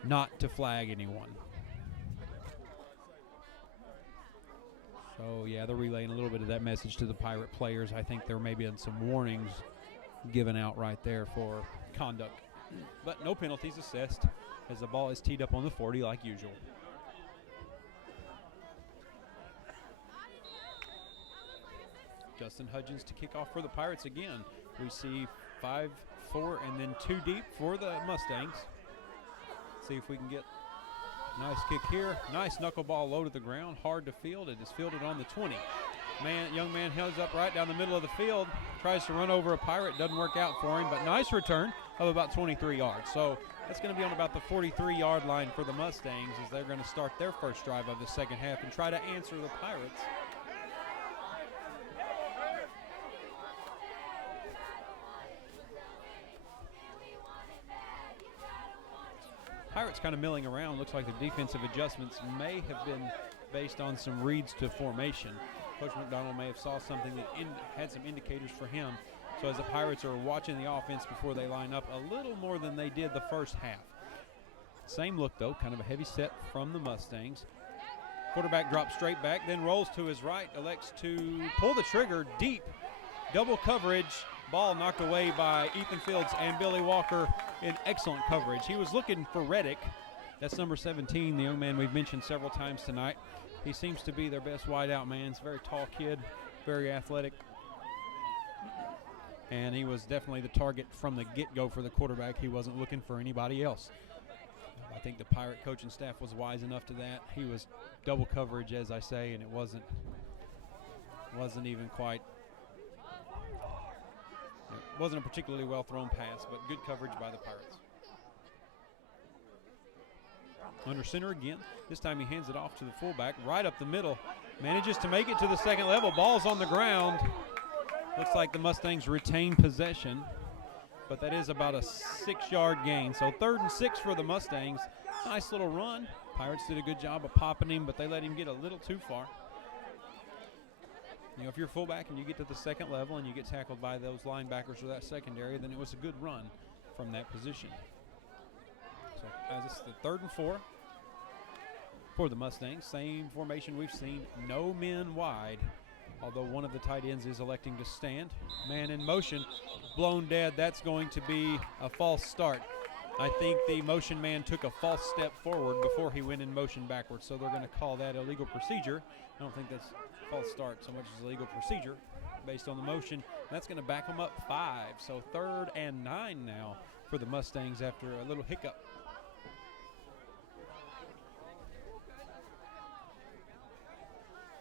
not to flag anyone. So, yeah, they're relaying a little bit of that message to the Pirate players. I think there may be some warnings given out right there for conduct. But no penalties assessed as the ball is teed up on the 40 like usual. Justin Hudgens to kick off for the Pirates again. We see 5-4 and then 2 deep for the Mustangs. See if we can get nice kick here. Nice knuckleball low to the ground. Hard to field. It is fielded on the 20. Young man heads up right down the middle of the field. Tries to run over a Pirate. Doesn't work out for him, but nice return of about 23 yards. So that's going to be on about the 43-yard line for the Mustangs as they're going to start their first drive of the second half and try to answer the Pirates. Pirates kind of milling around. Looks like the defensive adjustments may have been based on some reads to formation. Coach McDonald may have saw something that had some indicators for him. So as the Pirates are watching the offense before they line up a little more than they did the first half. Same look, though, kind of a heavy set from the Mustangs. Quarterback drops straight back, then rolls to his right, elects to pull the trigger deep. Double coverage. Ball knocked away by Ethan Fields and Billy Walker in excellent coverage. He was looking for Reddick. That's number 17, the young man we've mentioned several times tonight. He seems to be their best wideout man. He's a very tall kid, very athletic. And he was definitely the target from the get-go for the quarterback. He wasn't looking for anybody else. I think the Pirate coaching staff was wise enough to that. He was double coverage, as I say, and it wasn't even quite. It wasn't a particularly well-thrown pass, but good coverage by the Pirates. Under center again. This time he hands it off to the fullback, right up the middle. Manages to make it to the second level. Ball's on the ground. Looks like the Mustangs retain possession, but that is about a 6-yard gain. So 3rd and 6 for the Mustangs. Nice little run. Pirates did a good job of popping him, but they let him get a little too far. You know, if you're fullback and you get to the second level and you get tackled by those linebackers or that secondary, then it was a good run from that position. So as it's the 3rd and 4 for the Mustangs, same formation we've seen, no men wide, although one of the tight ends is electing to stand. Man in motion, blown dead. That's going to be a false start. I think the motion man took a false step forward before he went in motion backwards, so they're going to call that illegal procedure. I don't think that's false start so much as illegal procedure based on the motion. That's going to back them up 5. So 3rd and 9 now for the Mustangs after a little hiccup.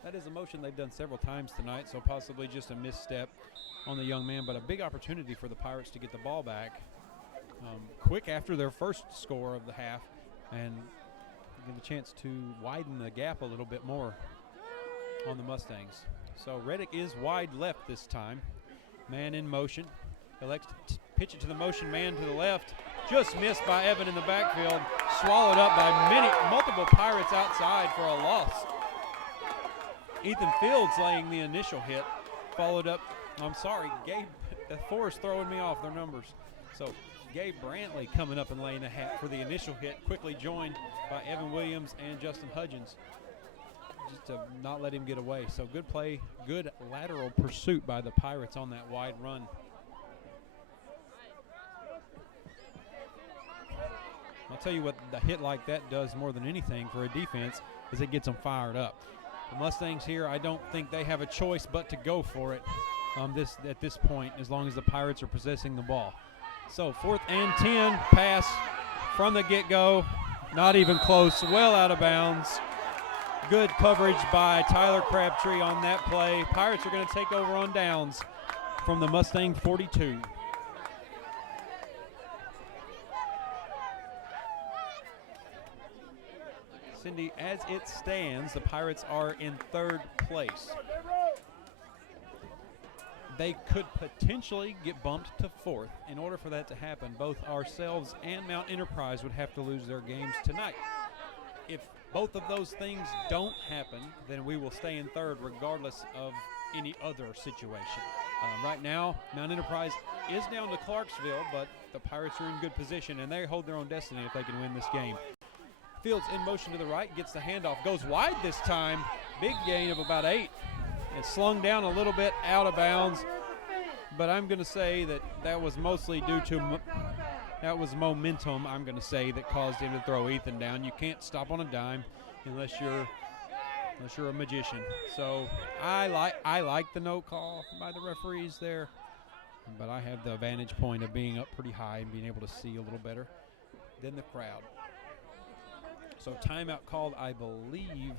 That is a motion they've done several times tonight, so possibly just a misstep on the young man, but a big opportunity for the Pirates to get the ball back quick after their first score of the half and give a chance to widen the gap a little bit more. on the Mustangs. So Reddick is wide left this time. Man in motion. Elects to pitch it to the motion man to the left. Just missed by Evan in the backfield. Swallowed up by multiple Pirates outside for a loss. Ethan Fields laying the initial hit. Followed up, I'm sorry, Gabe Forrest throwing me off their numbers. So Gabe Brantley coming up and laying a hat for the initial hit, quickly joined by Evan Williams and Justin Hudgens, just to not let him get away. So good play, good lateral pursuit by the Pirates on that wide run. I'll tell you what the hit like that does more than anything for a defense is it gets them fired up. The Mustangs here, I don't think they have a choice but to go for it at this point, as long as the Pirates are possessing the ball. So 4th and 10, pass from the get-go, not even close, well out of bounds. Good coverage by Tyler Crabtree on that play. Pirates are going to take over on downs from the Mustang 42. Cindy, as it stands, the Pirates are in 3rd place. They could potentially get bumped to 4th. In order for that to happen, both ourselves and Mount Enterprise would have to lose their games tonight. If both of those things don't happen, then we will stay in 3rd regardless of any other situation. Right now, Mount Enterprise is down to Clarksville, but the Pirates are in good position, and they hold their own destiny if they can win this game. Fields in motion to the right, gets the handoff, goes wide this time. Big gain of about 8. It's slung down a little bit out of bounds, but I'm going to say that was mostly due to that was momentum, I'm going to say, that caused him to throw Ethan down. You can't stop on a dime unless you're a magician. So I like the no call by the referees there, but I have the vantage point of being up pretty high and being able to see a little better than the crowd. So timeout called, I believe,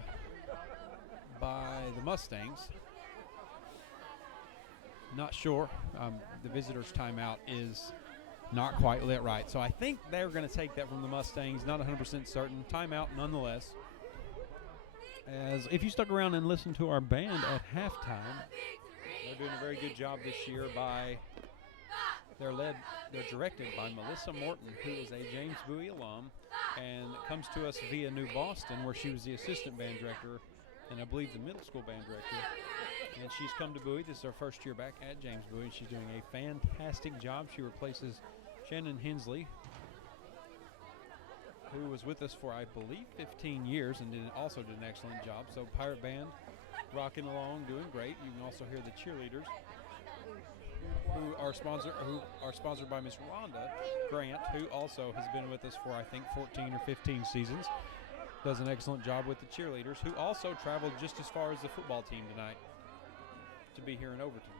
by the Mustangs. Not sure. The visitors' timeout is not quite lit right. So I think they're going to take that from the Mustangs. Not 100% certain. Timeout nonetheless. As if you stuck around and listened to our band at halftime, they're doing a very good job this year by they're directed by Melissa Morton, who is a James Bowie alum and comes to us via New Boston, where she was the assistant band director and I believe the middle school band director. And she's come to Bowie. This is her first year back at James Bowie, and she's doing a fantastic job. She replaces Shannon Hensley, who was with us for, I believe, 15 years and also did an excellent job. So Pirate Band rocking along, doing great. You can also hear the cheerleaders who are sponsored by Miss Rhonda Grant, who also has been with us for, I think, 14 or 15 seasons. Does an excellent job with the cheerleaders, who also traveled just as far as the football team tonight to be here in Overton.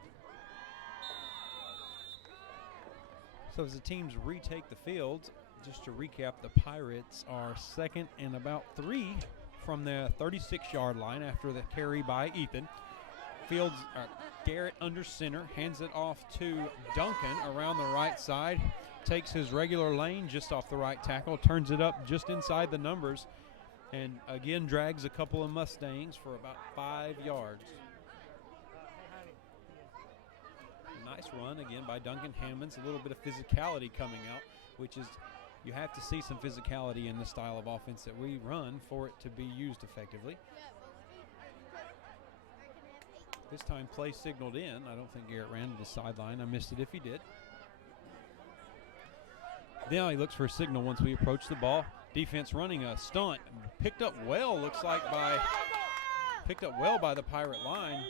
So as the teams retake the field, just to recap, the Pirates are 2nd and about 3 from the 36-yard line after the carry by Ethan. Fields, Garrett under center, hands it off to Duncan around the right side, takes his regular lane just off the right tackle, turns it up just inside the numbers, and again drags a couple of Mustangs for about 5 yards. Nice run again by Duncan Hammonds. A little bit of physicality coming out, which is, you have to see some physicality in the style of offense that we run for it to be used effectively. This time play signaled in. I don't think Garrett ran to the sideline. I missed it if he did. Now he looks for a signal once we approach the ball. Defense running a stunt. Picked up well, looks like by the Pirate line.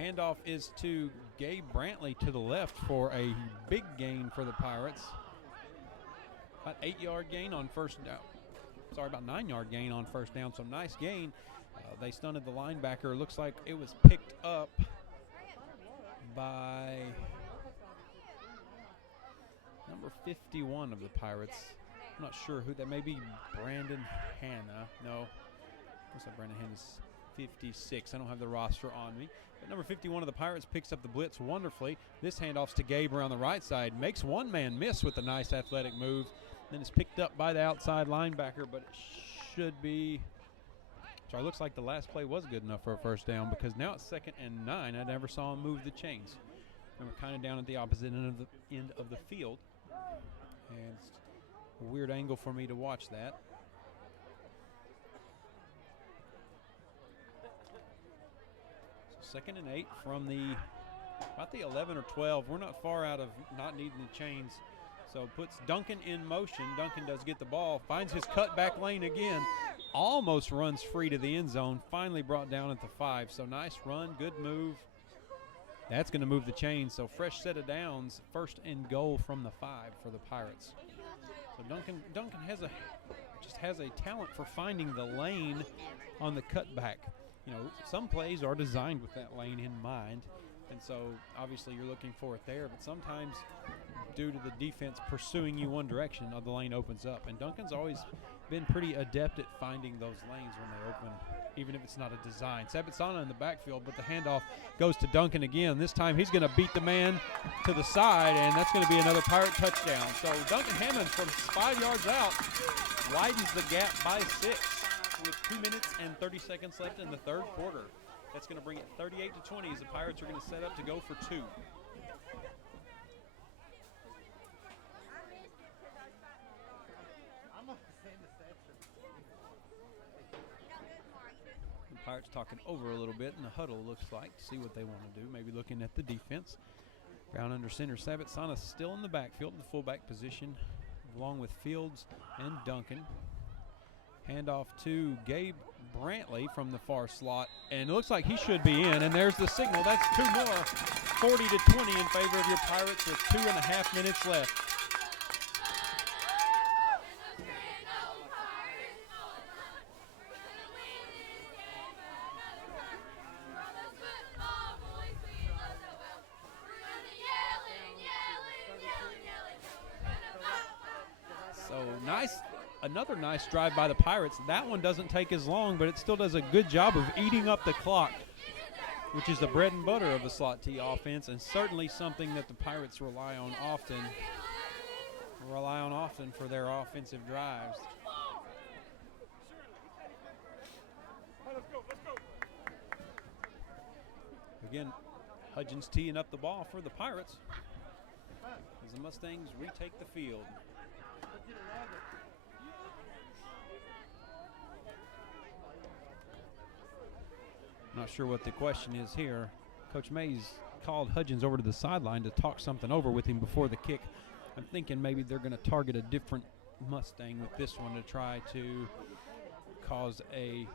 Handoff is to Gabe Brantley to the left for a big gain for the Pirates. About 8-yard gain on first down. Sorry, about 9-yard gain on first down. So nice gain. They stunted the linebacker. Looks like it was picked up by number 51 of the Pirates. I'm not sure who that may be. Brandon Hanna. No. Looks like Brandon Hanna's 56. I don't have the roster on me. But number 51 of the Pirates picks up the blitz wonderfully. This handoff's to Gabe around the right side. Makes one man miss with a nice athletic move. Then it's picked up by the outside linebacker, but it Sorry, looks like the last play was good enough for a first down because now it's 2nd and 9. I never saw him move the chains. And we're kind of down at the opposite end of the field. And it's a weird angle for me to watch that. So 2nd and 8 from about the 11 or 12. We're not far out of not needing the chains. So puts Duncan in motion. Duncan does get the ball, finds his cutback lane again, almost runs free to the end zone, finally brought down at the 5. So nice run, good move. That's going to move the chains. So fresh set of downs, 1st and goal from the 5 for the Pirates. So Duncan just has a talent for finding the lane on the cutback. You know, some plays are designed with that lane in mind, and so obviously you're looking for it there, but sometimes due to the defense pursuing you one direction, the lane opens up. And Duncan's always been pretty adept at finding those lanes when they open, even if it's not a design. Sabatsana in the backfield, but the handoff goes to Duncan again. This time he's going to beat the man to the side, and that's going to be another Pirate touchdown. So Duncan Hammond from 5 yards out widens the gap by 6 with 2 minutes and 30 seconds left in the 3rd quarter. That's going to bring it 38-20 as the Pirates are going to set up to go for 2. Pirates talking over a little bit in the huddle, looks like, to see what they want to do. Maybe looking at the defense. Brown under center. Sabatsana still in the backfield, the fullback position, along with Fields and Duncan. Handoff to Gabe Brantley from the far slot, and it looks like he should be in, and there's the signal. That's 2 more. 40-20 in favor of your Pirates with 2.5 minutes left. Another nice drive by the Pirates. That one doesn't take as long, but it still does a good job of eating up the clock, which is the bread and butter of the slot T offense, and certainly something that the Pirates rely on often for their offensive drives. Again, Hudgens teeing up the ball for the Pirates as the Mustangs retake the field. Not sure what the question is here. Coach Mays called Hudgens over to the sideline to talk something over with him before the kick. I'm thinking maybe they're going to target a different Mustang with this one to try to cause a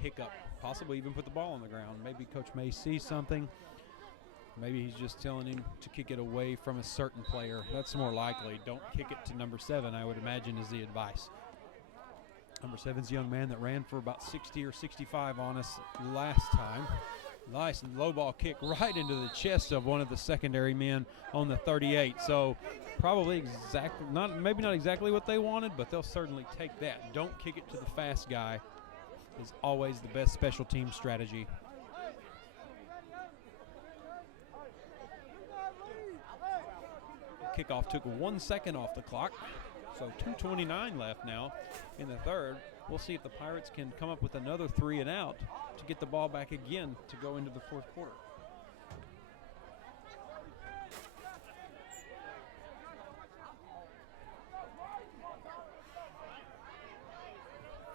hiccup, possibly even put the ball on the ground. Maybe Coach Mays sees something. Maybe he's just telling him to kick it away from a certain player. That's more likely. Don't kick it to number 7, I would imagine, is the advice. Number 7's a young man that ran for about 60 or 65 on us last time. Nice low ball kick right into the chest of one of the secondary men on the 38. So probably maybe not exactly what they wanted, but they'll certainly take that. Don't kick it to the fast guy is always the best special team strategy. Kickoff took 1 second off the clock. So 2:29 left now in the 3rd. We'll see if the Pirates can come up with another 3 and out to get the ball back again to go into the 4th quarter.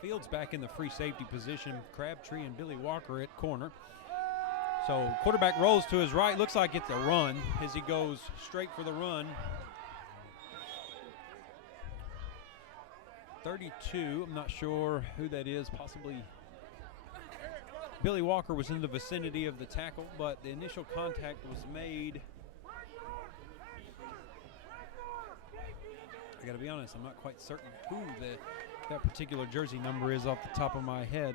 Fields back in the free safety position. Crabtree and Billy Walker at corner. So quarterback rolls to his right. Looks like it's a run as he goes straight for the run. 32, I'm not sure who that is, possibly Billy Walker was in the vicinity of the tackle, but the initial contact was made. I gotta be honest, I'm not quite certain who that particular jersey number is off the top of my head.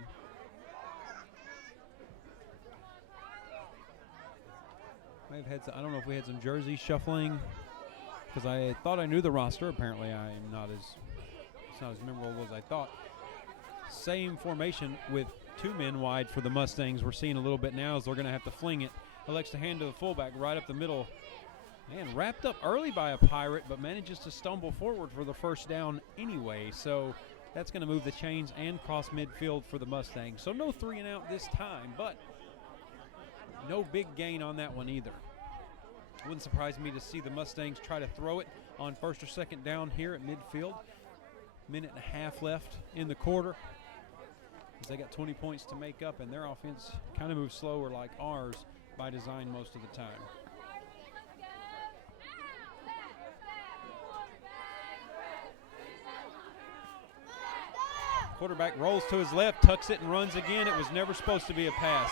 I don't know if we had some jersey shuffling, because I thought I knew the roster. Apparently it's not as memorable as I thought. Same formation with 2 men wide for the Mustangs. We're seeing a little bit now as they're going to have to fling it. Elects to hand to the fullback right up the middle. Man, wrapped up early by a Pirate, but manages to stumble forward for the first down anyway. So That's going to move the chains and cross midfield for the Mustangs. So no 3 and out this time, but no big gain on that one either. Wouldn't surprise me to see the Mustangs try to throw it on first or second down here at midfield. Minute and a half left in the quarter, as they got 20 points to make up, and their offense kind of moves slower like ours by design most of the time. Quarterback rolls to his left, tucks it, and runs again. It was never supposed to be a pass.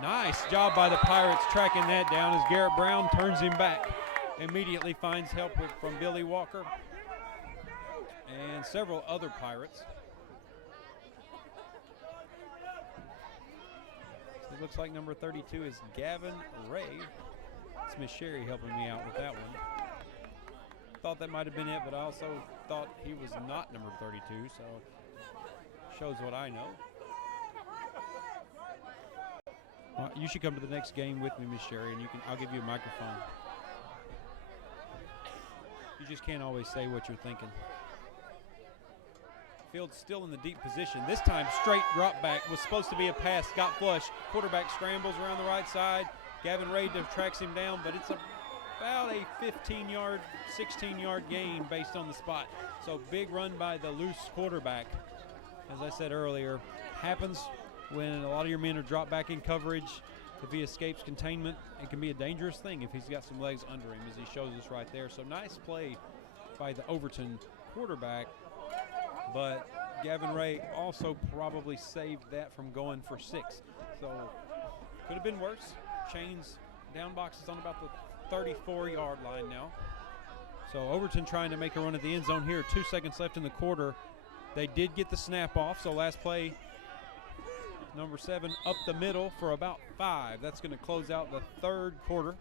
Nice job by the Pirates tracking that down as Garrett Brown turns him back. Immediately finds help from Billy Walker and several other Pirates. So it looks like number 32 is Gavin Ray. It's Miss Sherry helping me out with that one. Thought that might have been it, but I also thought he was not number 32, so shows what I know. You should come to the next game with me, Miss Sherry, and I'll give you a microphone. You just can't always say what you're thinking. Field's still in the deep position. This time, straight drop back. Was supposed to be a pass. Got flush. Quarterback scrambles around the right side. Gavin Ray tracks him down, but it's about a 15-yard, 16-yard gain based on the spot. So big run by the loose quarterback. As I said earlier, happens when a lot of your men are dropped back in coverage. If he escapes containment, it can be a dangerous thing if he's got some legs under him, as he shows us right there. So nice play by the Overton quarterback, but Gavin Ray also probably saved that from going for 6. So could have been worse. Chains down boxes on about the 34-yard line now. So Overton trying to make a run at the end zone here. 2 seconds left in the quarter. They did get the snap off, so last play, number 7 up the middle for about 5. That's going to close out the third quarter.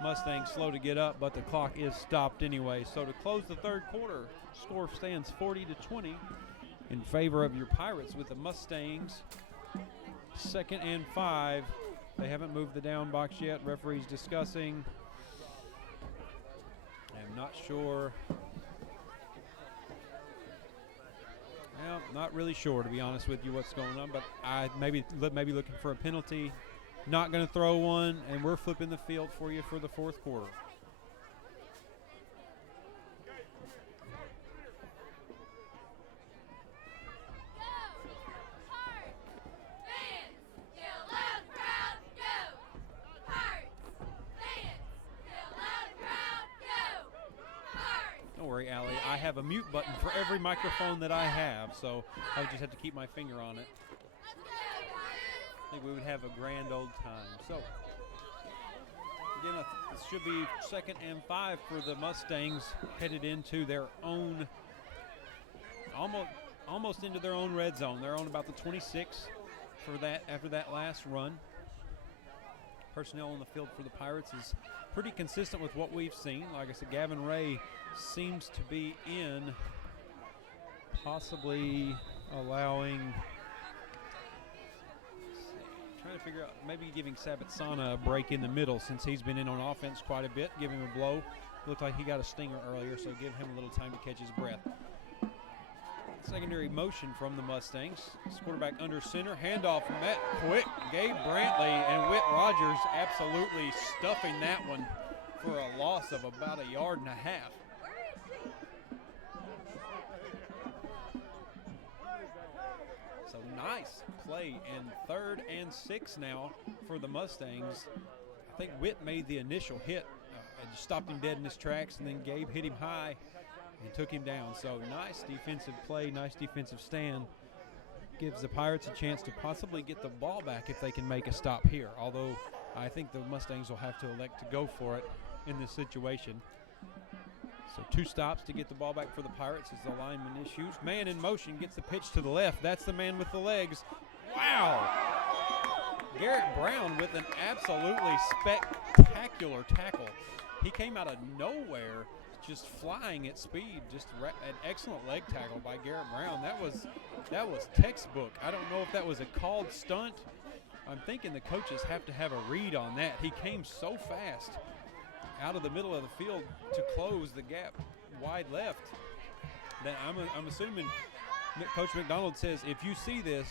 Mustangs slow to get up, but the clock is stopped anyway. So to close the third quarter, score stands 40-20 in favor of your Pirates, with the Mustangs 2nd and 5. They haven't moved the down box yet. Referee's discussing. I'm not sure. Well, not really sure, to be honest with you, what's going on, but I maybe looking for a penalty. Not going to throw one, and we're flipping the field for you for the fourth quarter. Don't worry, Allie. I have a mute button for every microphone that I have, so I just have to keep my finger on it. I think we would have a grand old time. So, again, it should be 2nd and 5 for the Mustangs, headed into their own, almost into their own red zone. They're on about the 26 for that after that last run. Personnel on the field for the Pirates is pretty consistent with what we've seen. Like I said, Gavin Ray seems to be in, possibly allowing, trying to figure out, maybe giving Sabatsana a break in the middle since he's been in on offense quite a bit. Give him a blow. Looked like he got a stinger earlier, so give him a little time to catch his breath. Secondary motion from the Mustangs. This quarterback under center. Handoff from that quick. Gabe Brantley and Whit Rogers absolutely stuffing that one for a loss of about 1.5 yards. So nice play in 3rd and 6 now for the Mustangs. I think Whit made the initial hit and just stopped him dead in his tracks, and then Gabe hit him high and took him down. So nice defensive play, nice defensive stand. Gives the Pirates a chance to possibly get the ball back if they can make a stop here. Although I think the Mustangs will have to elect to go for it in this situation. So 2 stops to get the ball back for the Pirates as the lineman issues. Man in motion gets the pitch to the left. That's the man with the legs. Wow! Garrett Brown with an absolutely spectacular tackle. He came out of nowhere, just flying at speed. Just an excellent leg tackle by Garrett Brown. That was textbook. I don't know if that was a called stunt. I'm thinking the coaches have to have a read on that. He came so fast out of the middle of the field to close the gap wide left that I'm assuming Coach McDonald says, if you see this,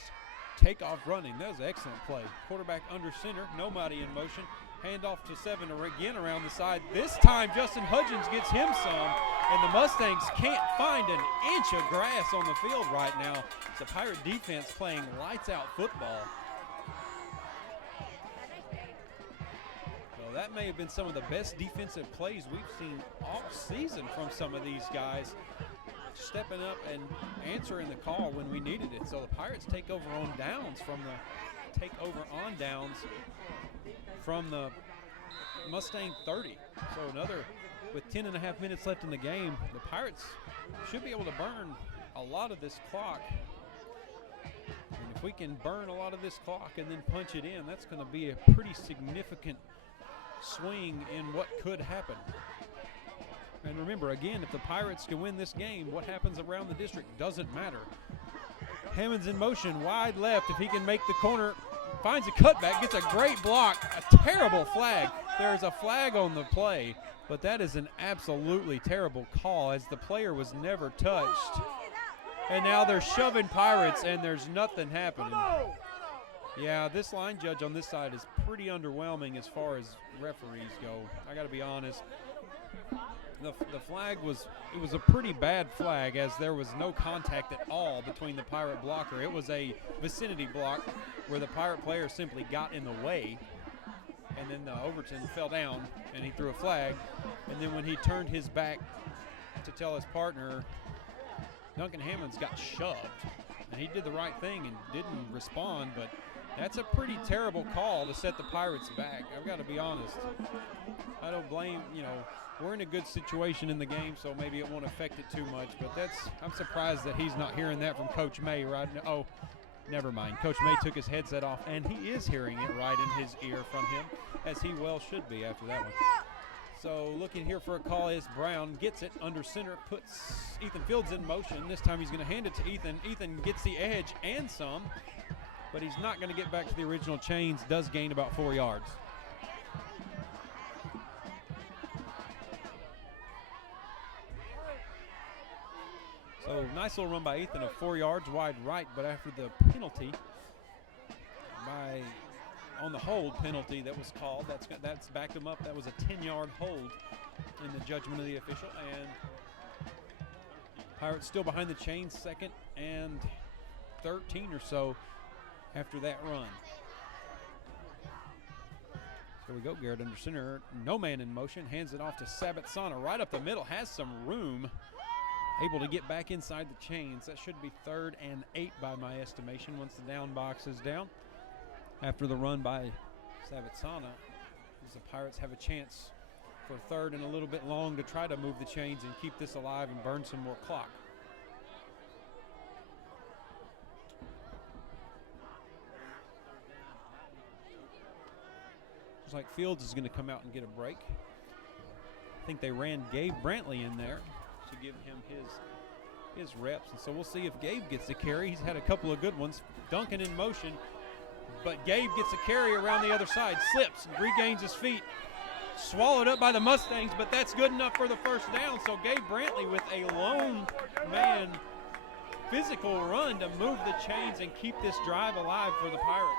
take off running. That was an excellent play. Quarterback under center, nobody in motion. Handoff to 7 again around the side. This time Justin Hudgens gets him some, and the Mustangs can't find an inch of grass on the field right now. It's a Pirate defense playing lights-out football. Well, that may have been some of the best defensive plays we've seen all season from some of these guys, stepping up and answering the call when we needed it. So the Pirates take over on downs from the Mustang 30. So another, with 10.5 minutes left in the game, the Pirates should be able to burn a lot of this clock. And if we can burn a lot of this clock and then punch it in, that's going to be a pretty significant swing in what could happen. And remember, again, if the Pirates can win this game, what happens around the district doesn't matter. Hammond's in motion, wide left. If he can make the corner, finds a cutback, gets a great block, a terrible flag. There's a flag on the play, but that is an absolutely terrible call as the player was never touched. And now they're shoving Pirates, and there's nothing happening. Yeah, this line judge on this side is pretty underwhelming as far as referees go. I got to be honest. The flag was a pretty bad flag, as there was no contact at all between the Pirate blocker. It was a vicinity block where the Pirate player simply got in the way, and then Overton fell down and he threw a flag. And then when he turned his back to tell his partner, Duncan Hammonds got shoved, and he did the right thing and didn't respond, but that's a pretty terrible call to set the Pirates back. I've got to be honest. I don't blame, we're in a good situation in the game, so maybe it won't affect it too much, but I'm surprised that he's not hearing that from Coach May right now. Oh, never mind. Coach May took his headset off, and he is hearing it right in his ear from him, as he well should be after that one. So looking here for a call is Brown, gets it under center, puts Ethan Fields in motion. This time he's going to hand it to Ethan. Ethan gets the edge and some, but he's not going to get back to the original chains, does gain about 4 yards. So nice little run by Ethan of 4 yards wide right, but after the penalty on the hold penalty that was called, that's backed him up. That was a 10-yard hold in the judgment of the official, and Pirates still behind the chains, 2nd and 13 or so after that run. Here we go, Garrett under center, no man in motion, hands it off to Sabatsana right up the middle, has some room, able to get back inside the chains. That should be 3rd and 8 by my estimation once the down box is down. After the run by Sabatsana, the Pirates have a chance for 3rd and a little bit long to try to move the chains and keep this alive and burn some more clock. Looks like Fields is going to come out and get a break. I think they ran Gabe Brantley in there to give him his reps, and so we'll see if Gabe gets the carry. He's had a couple of good ones. Duncan in motion, but Gabe gets a carry around the other side, slips and regains his feet. Swallowed up by the Mustangs, but that's good enough for the first down. So Gabe Brantley with a lone man physical run to move the chains and keep this drive alive for the Pirates.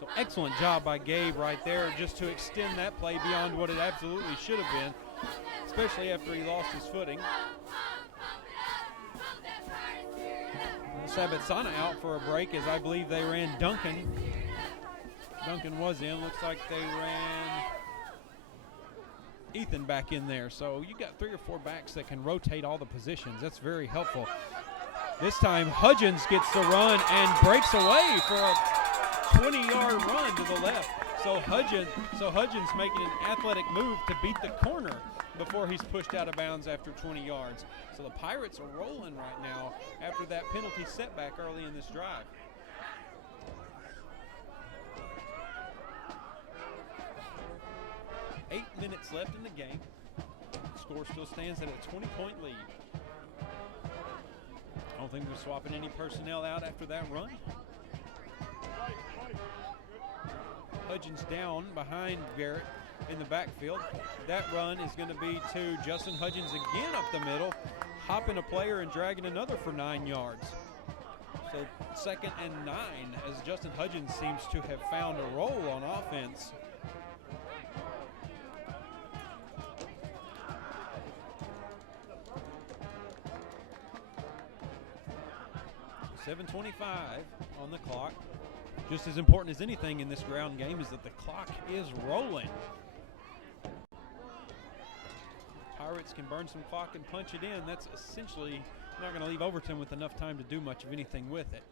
So excellent job by Gabe right there, just to extend that play beyond what it absolutely should have been, especially after he lost his footing. Sabatsana out for a break, as I believe they ran Duncan. Duncan was in. Looks like they ran Ethan back in there. So you got 3 or 4 backs that can rotate all the positions. That's very helpful. This time Hudgens gets the run and breaks away for a 20-yard run to the left. So Hudgens making an athletic move to beat the corner before he's pushed out of bounds after 20 yards. So the Pirates are rolling right now after that penalty setback early in this drive. Eight minutes left in the game. Score still stands at a 20-point lead. I don't think we're swapping any personnel out after that run. Hudgens down behind Garrett in the backfield. That run is going to be to Justin Hudgens again up the middle, hopping a player and dragging another for 9 yards. So 2nd and 9 as Justin Hudgens seems to have found a role on offense. So 7:25 on the clock. Just as important as anything in this ground game is that the clock is rolling. Pirates can burn some clock and punch it in. That's essentially not going to leave Overton with enough time to do much of anything with it.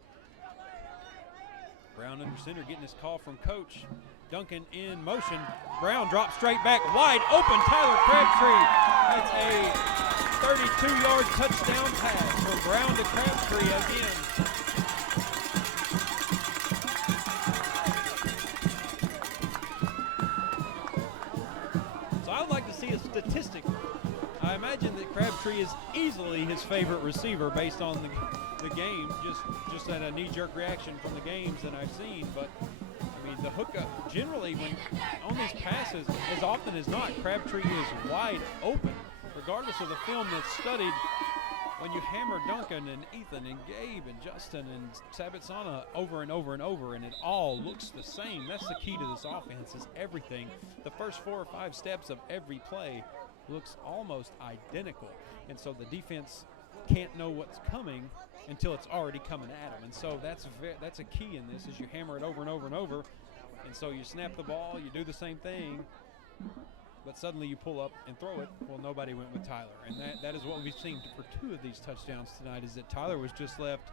Brown under center getting his call from coach. Duncan in motion. Brown drops straight back, wide open. Tyler Crabtree. That's a 32-yard touchdown pass from Brown to Crabtree again. So I would like to see a statistic. I imagine that Crabtree is easily his favorite receiver based on the game, just at a knee-jerk reaction from the games that I've seen. But I mean, the hookup generally when on these passes, as often as not, Crabtree is wide open, regardless of the film that's studied. When you hammer Duncan and Ethan and Gabe and Justin and Sabatsana over and over and over, and it all looks the same. That's the key to this offense. Is everything. The first 4 or 5 steps of every play looks almost identical, and so the defense can't know what's coming until it's already coming at them. And so that's a key in this, is you hammer it over and over and over, and so you snap the ball, you do the same thing, but suddenly you pull up and throw it. Well, nobody went with Tyler, and that is what we've seen for 2 of these touchdowns tonight, is that Tyler was just left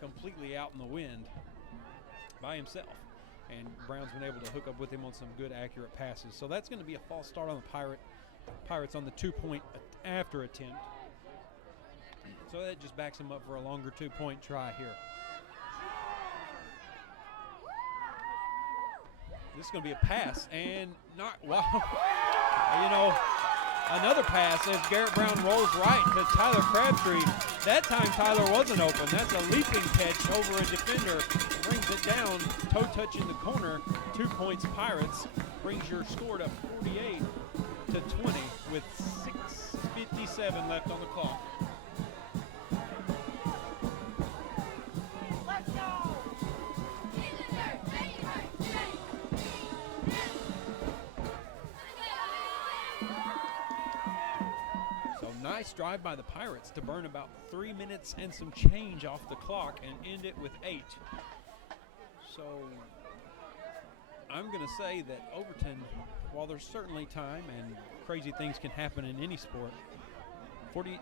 completely out in the wind by himself, and Brown's been able to hook up with him on some good, accurate passes. So that's going to be a false start on the Pirates on the 2-point after attempt. So that just backs them up for a longer 2-point try here. This is going to be a pass, and not, wow. You know, another pass as Garrett Brown rolls right to Tyler Crabtree. That time Tyler wasn't open. That's a leaping catch over a defender. Brings it down, toe touching the corner. 2 points Pirates. Brings your score to 48-20 with 6:57 left on the clock. Nice drive by the Pirates to burn about 3 minutes and some change off the clock and end it with 8. So I'm going to say that Overton, while there's certainly time and crazy things can happen in any sport,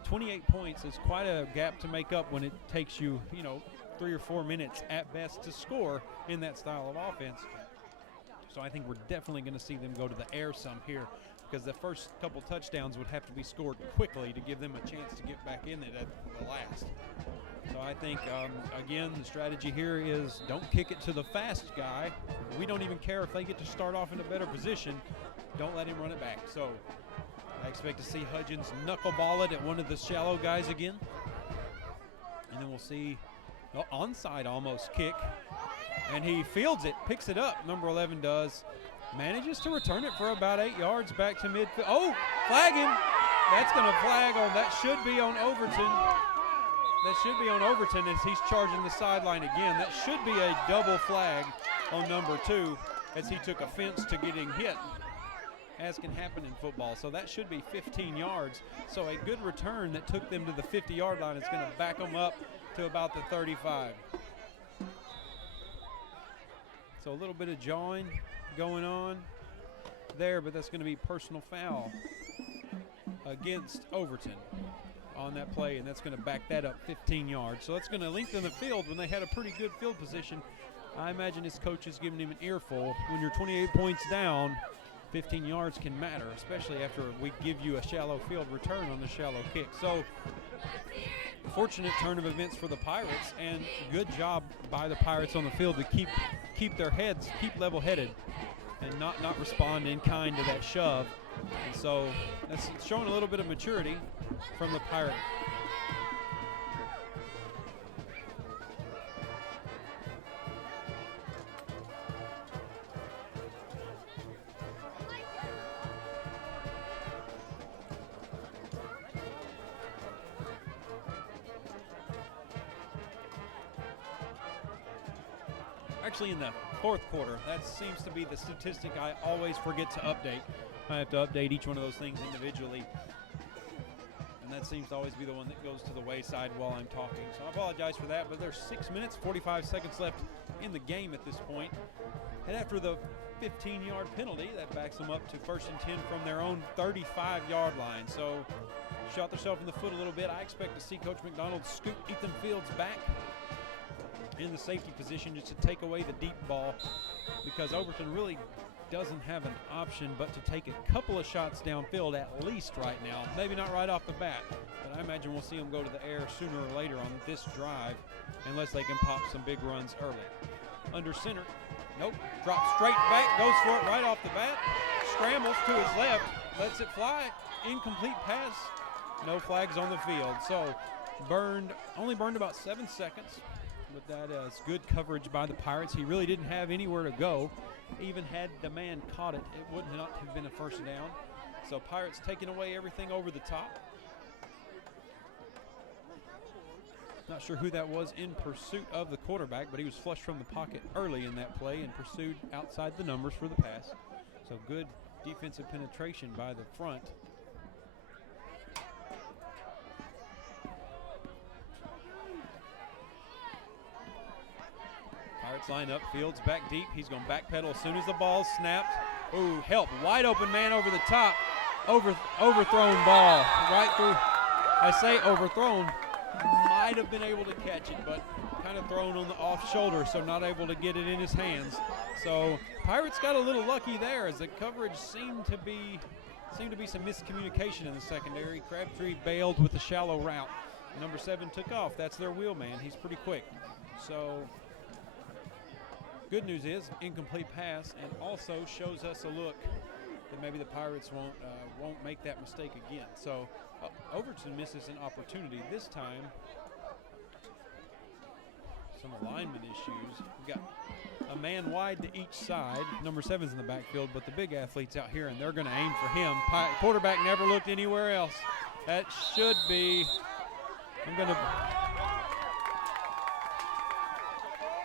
28 points is quite a gap to make up when it takes you, 3 or 4 minutes at best to score in that style of offense. So I think we're definitely going to see them go to the air some here, because the first couple touchdowns would have to be scored quickly to give them a chance to get back in it at the last. So I think, again, the strategy here is don't kick it to the fast guy. We don't even care if they get to start off in a better position. Don't let him run it back. So I expect to see Hudgens knuckleball it at one of the shallow guys again. And then we'll see onside almost kick. And he fields it, picks it up, number 11 does. Manages to return it for about 8 yards back to midfield. Oh, flag him. That's going to flag on. That should be on Overton. That should be on Overton as he's charging the sideline again. That should be a double flag on number 2 as he took offense to getting hit, as can happen in football. So that should be 15 yards. So a good return that took them to the 50-yard line is going to back them up to about the 35. So a little bit of jawing going on there, but that's going to be personal foul against Overton on that play, and that's going to back that up 15 yards. So that's going to lengthen the field when they had a pretty good field position. I imagine his coach is giving him an earful. When you're 28 points down, 15 yards can matter, especially after we give you a shallow field return on the shallow kick. So fortunate turn of events for the Pirates, and good job by the Pirates on the field to keep their heads, keep level-headed, and not respond in kind to that shove. And so that's showing a little bit of maturity from the Pirate. actually in the fourth quarter. That seems to be the statistic I always forget to update. I have to update each one of those things individually. And that seems to always be the one that goes to the wayside while I'm talking. So I apologize for that, but there's 6 minutes, 45 seconds left in the game at this point. And after the 15-yard penalty, that backs them up to 1st and 10 from their own 35-yard line. So shot themselves in the foot a little bit. I expect to see Coach McDonald scoop Ethan Fields back in the safety position just to take away the deep ball, because Overton really doesn't have an option but to take a couple of shots downfield at least right now. Maybe not right off the bat, but I imagine we'll see them go to the air sooner or later on this drive unless they can pop some big runs early. Under center, nope, drops straight back, goes for it right off the bat, scrambles to his left, lets it fly, incomplete pass, no flags on the field. So only burned about 7 seconds. But that is good coverage by the Pirates. He really didn't have anywhere to go. Even had the man caught it, it would not have been a first down. So Pirates taking away everything over the top. Not sure who that was in pursuit of the quarterback, but he was flushed from the pocket early in that play and pursued outside the numbers for the pass. So good defensive penetration by the front. Pirates line up, Fields back deep. He's going to backpedal as soon as the ball's snapped. Ooh, help. Wide open man over the top. Overthrown ball right through. I say overthrown. Might have been able to catch it, but kind of thrown on the off shoulder, so not able to get it in his hands. So Pirates got a little lucky there as the coverage seemed to be some miscommunication in the secondary. Crabtree bailed with a shallow route. Number 7 took off. That's their wheel man. He's pretty quick. So good news is incomplete pass, and also shows us a look that maybe the Pirates won't make that mistake again. So Overton misses an opportunity this time. Some alignment issues. We've got a man wide to each side. Number 7's in the backfield, but the big athlete's out here, and they're going to aim for him. Quarterback never looked anywhere else. That should be.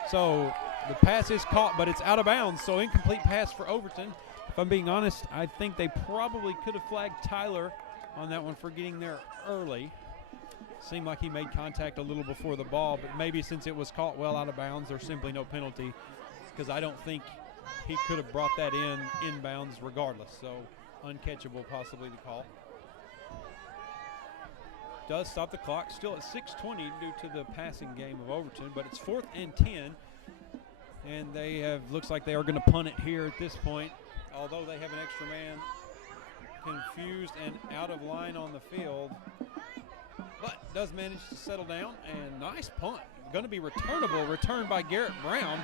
So the pass is caught, but it's out of bounds, so incomplete pass for Overton. If I'm being honest, I think they probably could have flagged Tyler on that one for getting there early. Seemed like he made contact a little before the ball, but maybe since it was caught well out of bounds, there's simply no penalty, because I don't think he could have brought that inbounds regardless. So uncatchable, possibly the call. Does stop the clock, still at 6:20 due to the passing game of Overton, but it's 4th and 10, and they have, looks like they are going to punt it here at this point, although they have an extra man confused and out of line on the field, but does manage to settle down, and nice punt. Going to be returnable, returned by Garrett Brown,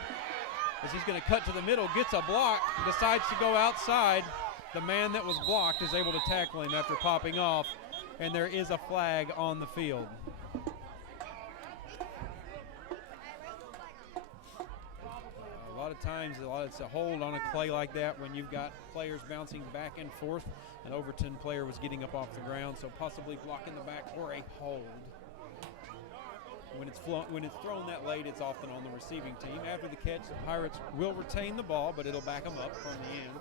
as he's going to cut to the middle, gets a block, decides to go outside. The man that was blocked is able to tackle him after popping off, and there is a flag on the field. A lot of times, it's a hold on a play like that when you've got players bouncing back and forth. An Overton player was getting up off the ground, so possibly blocking the back or a hold. When it's thrown that late, it's often on the receiving team. After the catch, the Pirates will retain the ball, but it'll back them up from the end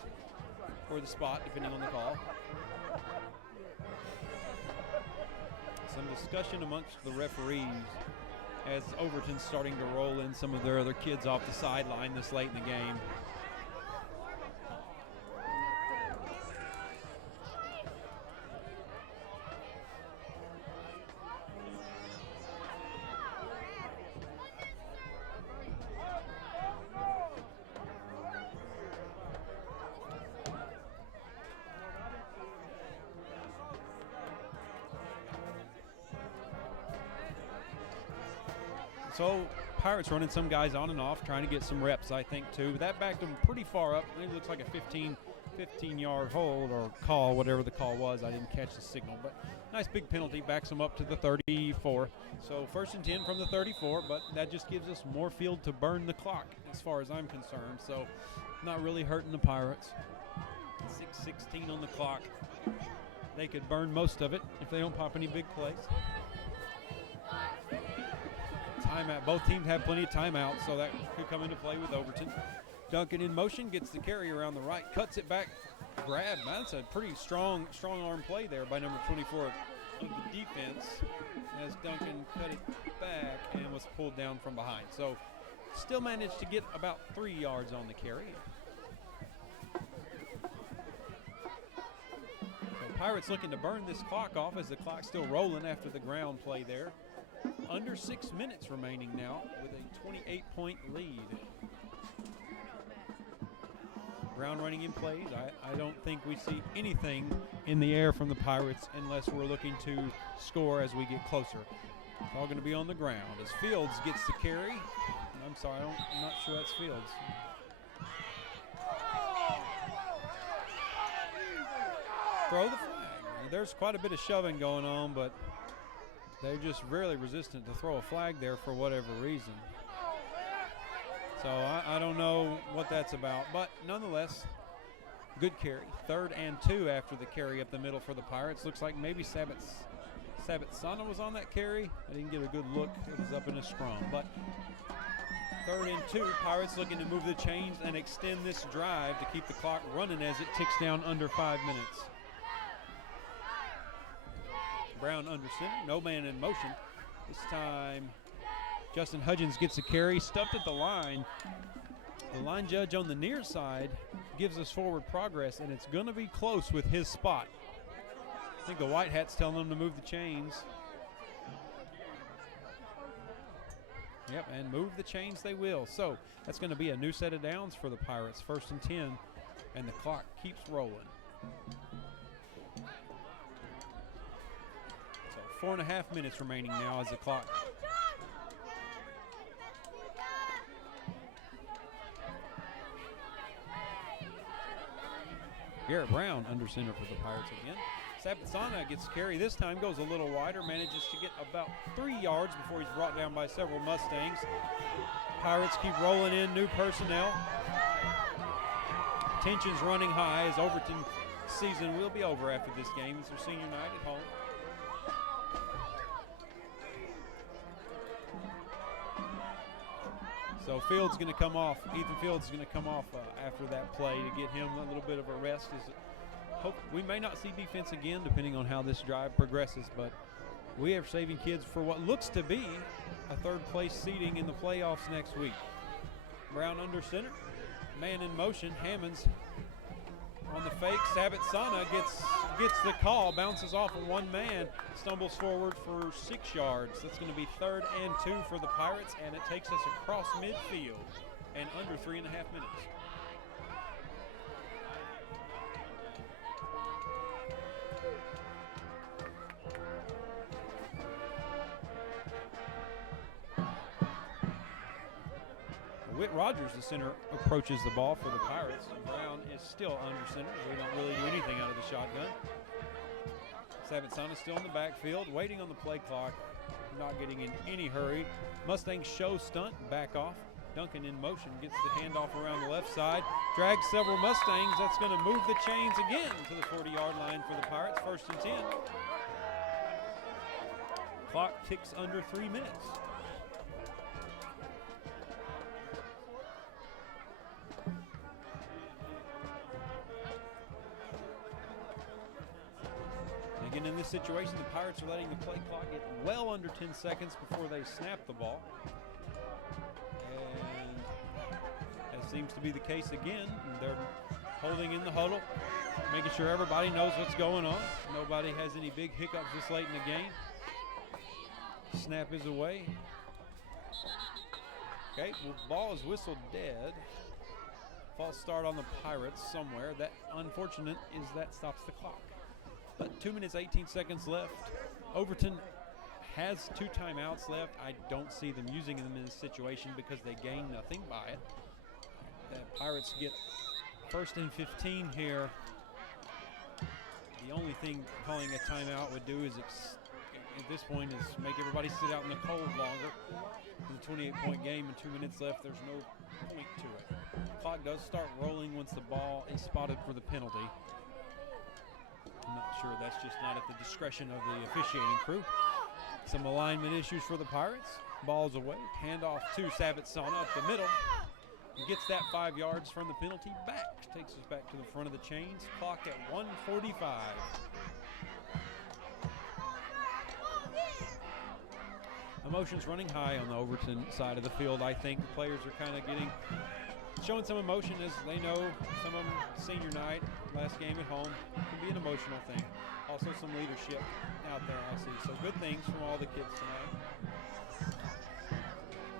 or the spot, depending on the call. Some discussion amongst the referees as Overton's starting to roll in some of their other kids off the sideline this late in the game. So Pirates running some guys on and off, trying to get some reps, I think, too. But that backed them pretty far up. It looks like a 15-yard hold or call, whatever the call was. I didn't catch the signal. But nice big penalty, backs them up to the 34. So 1st and 10 from the 34, but that just gives us more field to burn the clock as far as I'm concerned. So not really hurting the Pirates. 6:16 on the clock. They could burn most of it if they don't pop any big plays. timeout. Both teams have plenty of timeouts, so that could come into play with Overton. Duncan in motion, gets the carry around the right, cuts it back, grab. That's a pretty strong arm play there by number 24 of the defense as Duncan cut it back and was pulled down from behind. So still managed to get about 3 yards on the carry. So Pirates looking to burn this clock off as the clock's still rolling after the ground play there. Under 6 minutes remaining now with a 28-point lead. Brown running in plays. I don't think we see anything in the air from the Pirates unless we're looking to score as we get closer. It's all going to be on the ground as Fields gets the carry. I'm sorry, I'm not sure that's Fields. Throw the flag. There's quite a bit of shoving going on, but they're just really resistant to throw a flag there for whatever reason. So I don't know what that's about, but nonetheless, good carry. 3rd and 2 after the carry up the middle for the Pirates. Looks like maybe Sabatsana was on that carry. I didn't get a good look. It was up in a scrum, but 3rd and 2. Pirates looking to move the chains and extend this drive to keep the clock running as it ticks down under 5 minutes. Brown under center, no man in motion. This time Justin Hudgens gets a carry, stuffed at the line. The line judge on the near side gives us forward progress, and it's going to be close with his spot. I think the White Hats telling them to move the chains. Yep, and move the chains they will. So that's going to be a new set of downs for the Pirates, 1st and 10, and the clock keeps rolling. So 4.5 minutes remaining now as the clock. Garrett Brown under center for the Pirates again. Sabatsana gets carry this time, goes a little wider, manages to get about 3 yards before he's brought down by several Mustangs. Pirates keep rolling in new personnel. Tensions running high as Overton season will be over after this game. It's their senior night at home. So Fields going to come off. Ethan Fields is going to come off after that play to get him a little bit of a rest. We may not see defense again depending on how this drive progresses, but we are saving kids for what looks to be a 3rd place seeding in the playoffs next week. Brown under center, man in motion. Hammonds on the fake. Sabatsana gets the call, bounces off of one man, stumbles forward for 6 yards. That's going to be 3rd and 2 for the Pirates, and it takes us across midfield and under 3.5 minutes. Whit Rogers, the center, approaches the ball for the Pirates. Brown is still under center. We don't really do anything out of the shotgun. Sabatsana still in the backfield, waiting on the play clock, not getting in any hurry. Mustangs show stunt, back off. Duncan in motion, gets the handoff around the left side, drags several Mustangs. That's going to move the chains again to the 40-yard line for the Pirates, 1st and 10. Clock ticks under 3 minutes. Again, in this situation, the Pirates are letting the play clock get well under 10 seconds before they snap the ball. And that seems to be the case again. They're holding in the huddle, making sure everybody knows what's going on. Nobody has any big hiccups this late in the game. Snap is away. Okay, well, ball is whistled dead. False start on the Pirates somewhere. That unfortunate is that stops the clock. But 2 minutes, 18 seconds left. Overton has 2 timeouts left. I don't see them using them in this situation because they gain nothing by it. The Pirates get 1st and 15 here. The only thing calling a timeout would do is, at this point, is make everybody sit out in the cold longer. It's a 28-point game and 2 minutes left. There's no point to it. The clock does start rolling once the ball is spotted for the penalty. I'm not sure, that's just not at the discretion of the officiating crew. Some alignment issues for the Pirates. Ball's away. Handoff to Savitson up the middle. Gets that 5 yards from the penalty back. Takes us back to the front of the chains. Clock at 1:45. Emotions running high on the Overton side of the field. I think the players are kind of showing some emotion as they know some of them senior night, last game at home, can be an emotional thing. Also some leadership out there I see. So good things from all the kids tonight.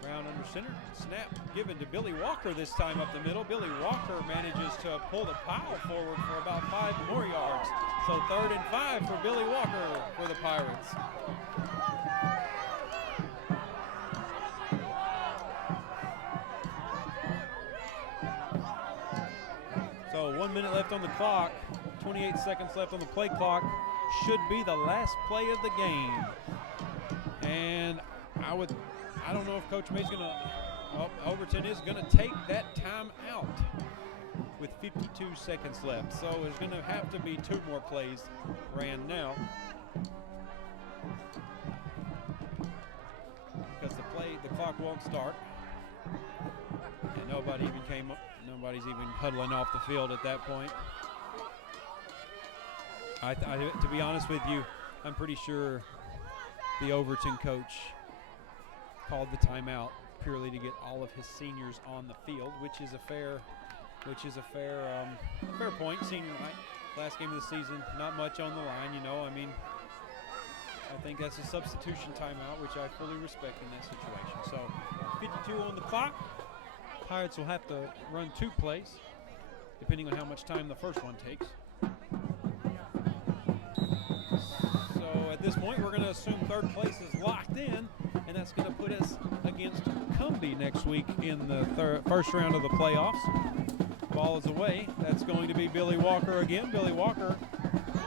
Brown under center. Snap given to Billy Walker this time up the middle. Billy Walker manages to pull the pile forward for about 5 more yards. So 3rd and 5 for Billy Walker for the Pirates. So 1 minute left on the clock, 28 seconds left on the play clock. Should be the last play of the game. And I don't know if Coach May's Overton is gonna take that time out with 52 seconds left. So there's gonna have to be 2 more plays ran now. Because the clock won't start. And nobody's even huddling off the field at that point. To be honest with you, I'm pretty sure the Overton coach called the timeout purely to get all of his seniors on the field, which is a fair point. Senior night, last game of the season, not much on the line, I think that's a substitution timeout, which I fully respect in that situation. So 52 on the clock. Pirates will have to run 2 plays, depending on how much time the first one takes. So at this point, we're going to assume 3rd place is locked in, and that's going to put us against Cumbie next week in the first round of the playoffs. Ball is away. That's going to be Billy Walker again. Billy Walker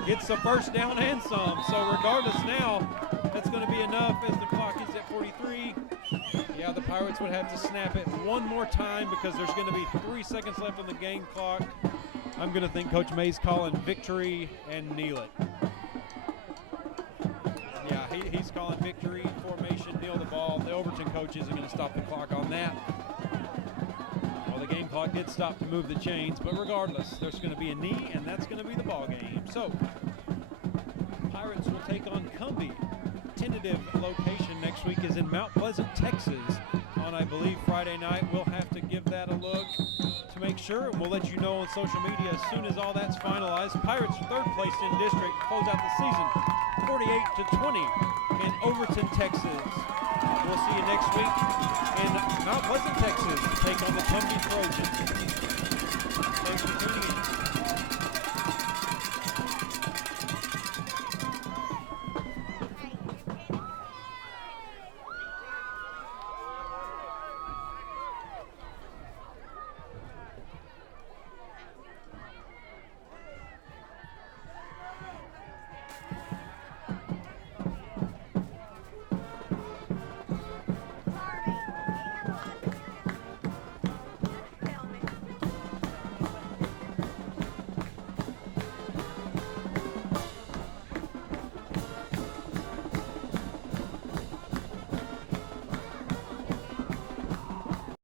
gets the first down and some. So regardless now, that's going to be enough as the clock is at 43. Yeah, the Pirates would have to snap it one more time because there's going to be 3 seconds left on the game clock. I'm going to think Coach May's calling victory and kneel it. Yeah, he's calling victory, formation, kneel the ball. The Overton coach isn't going to stop the clock on that. Well, the game clock did stop to move the chains, but regardless, there's going to be a knee, and that's going to be the ball game. So, Pirates will take on Cumbie. Tentative location next week is in Mount Pleasant, Texas on, I believe, Friday night. We'll have to give that a look to make sure, and we'll let you know on social media as soon as all that's finalized. Pirates 3rd place in district, close out the season 48-20 in Overton, Texas. We'll see you next week in Mount Pleasant, Texas.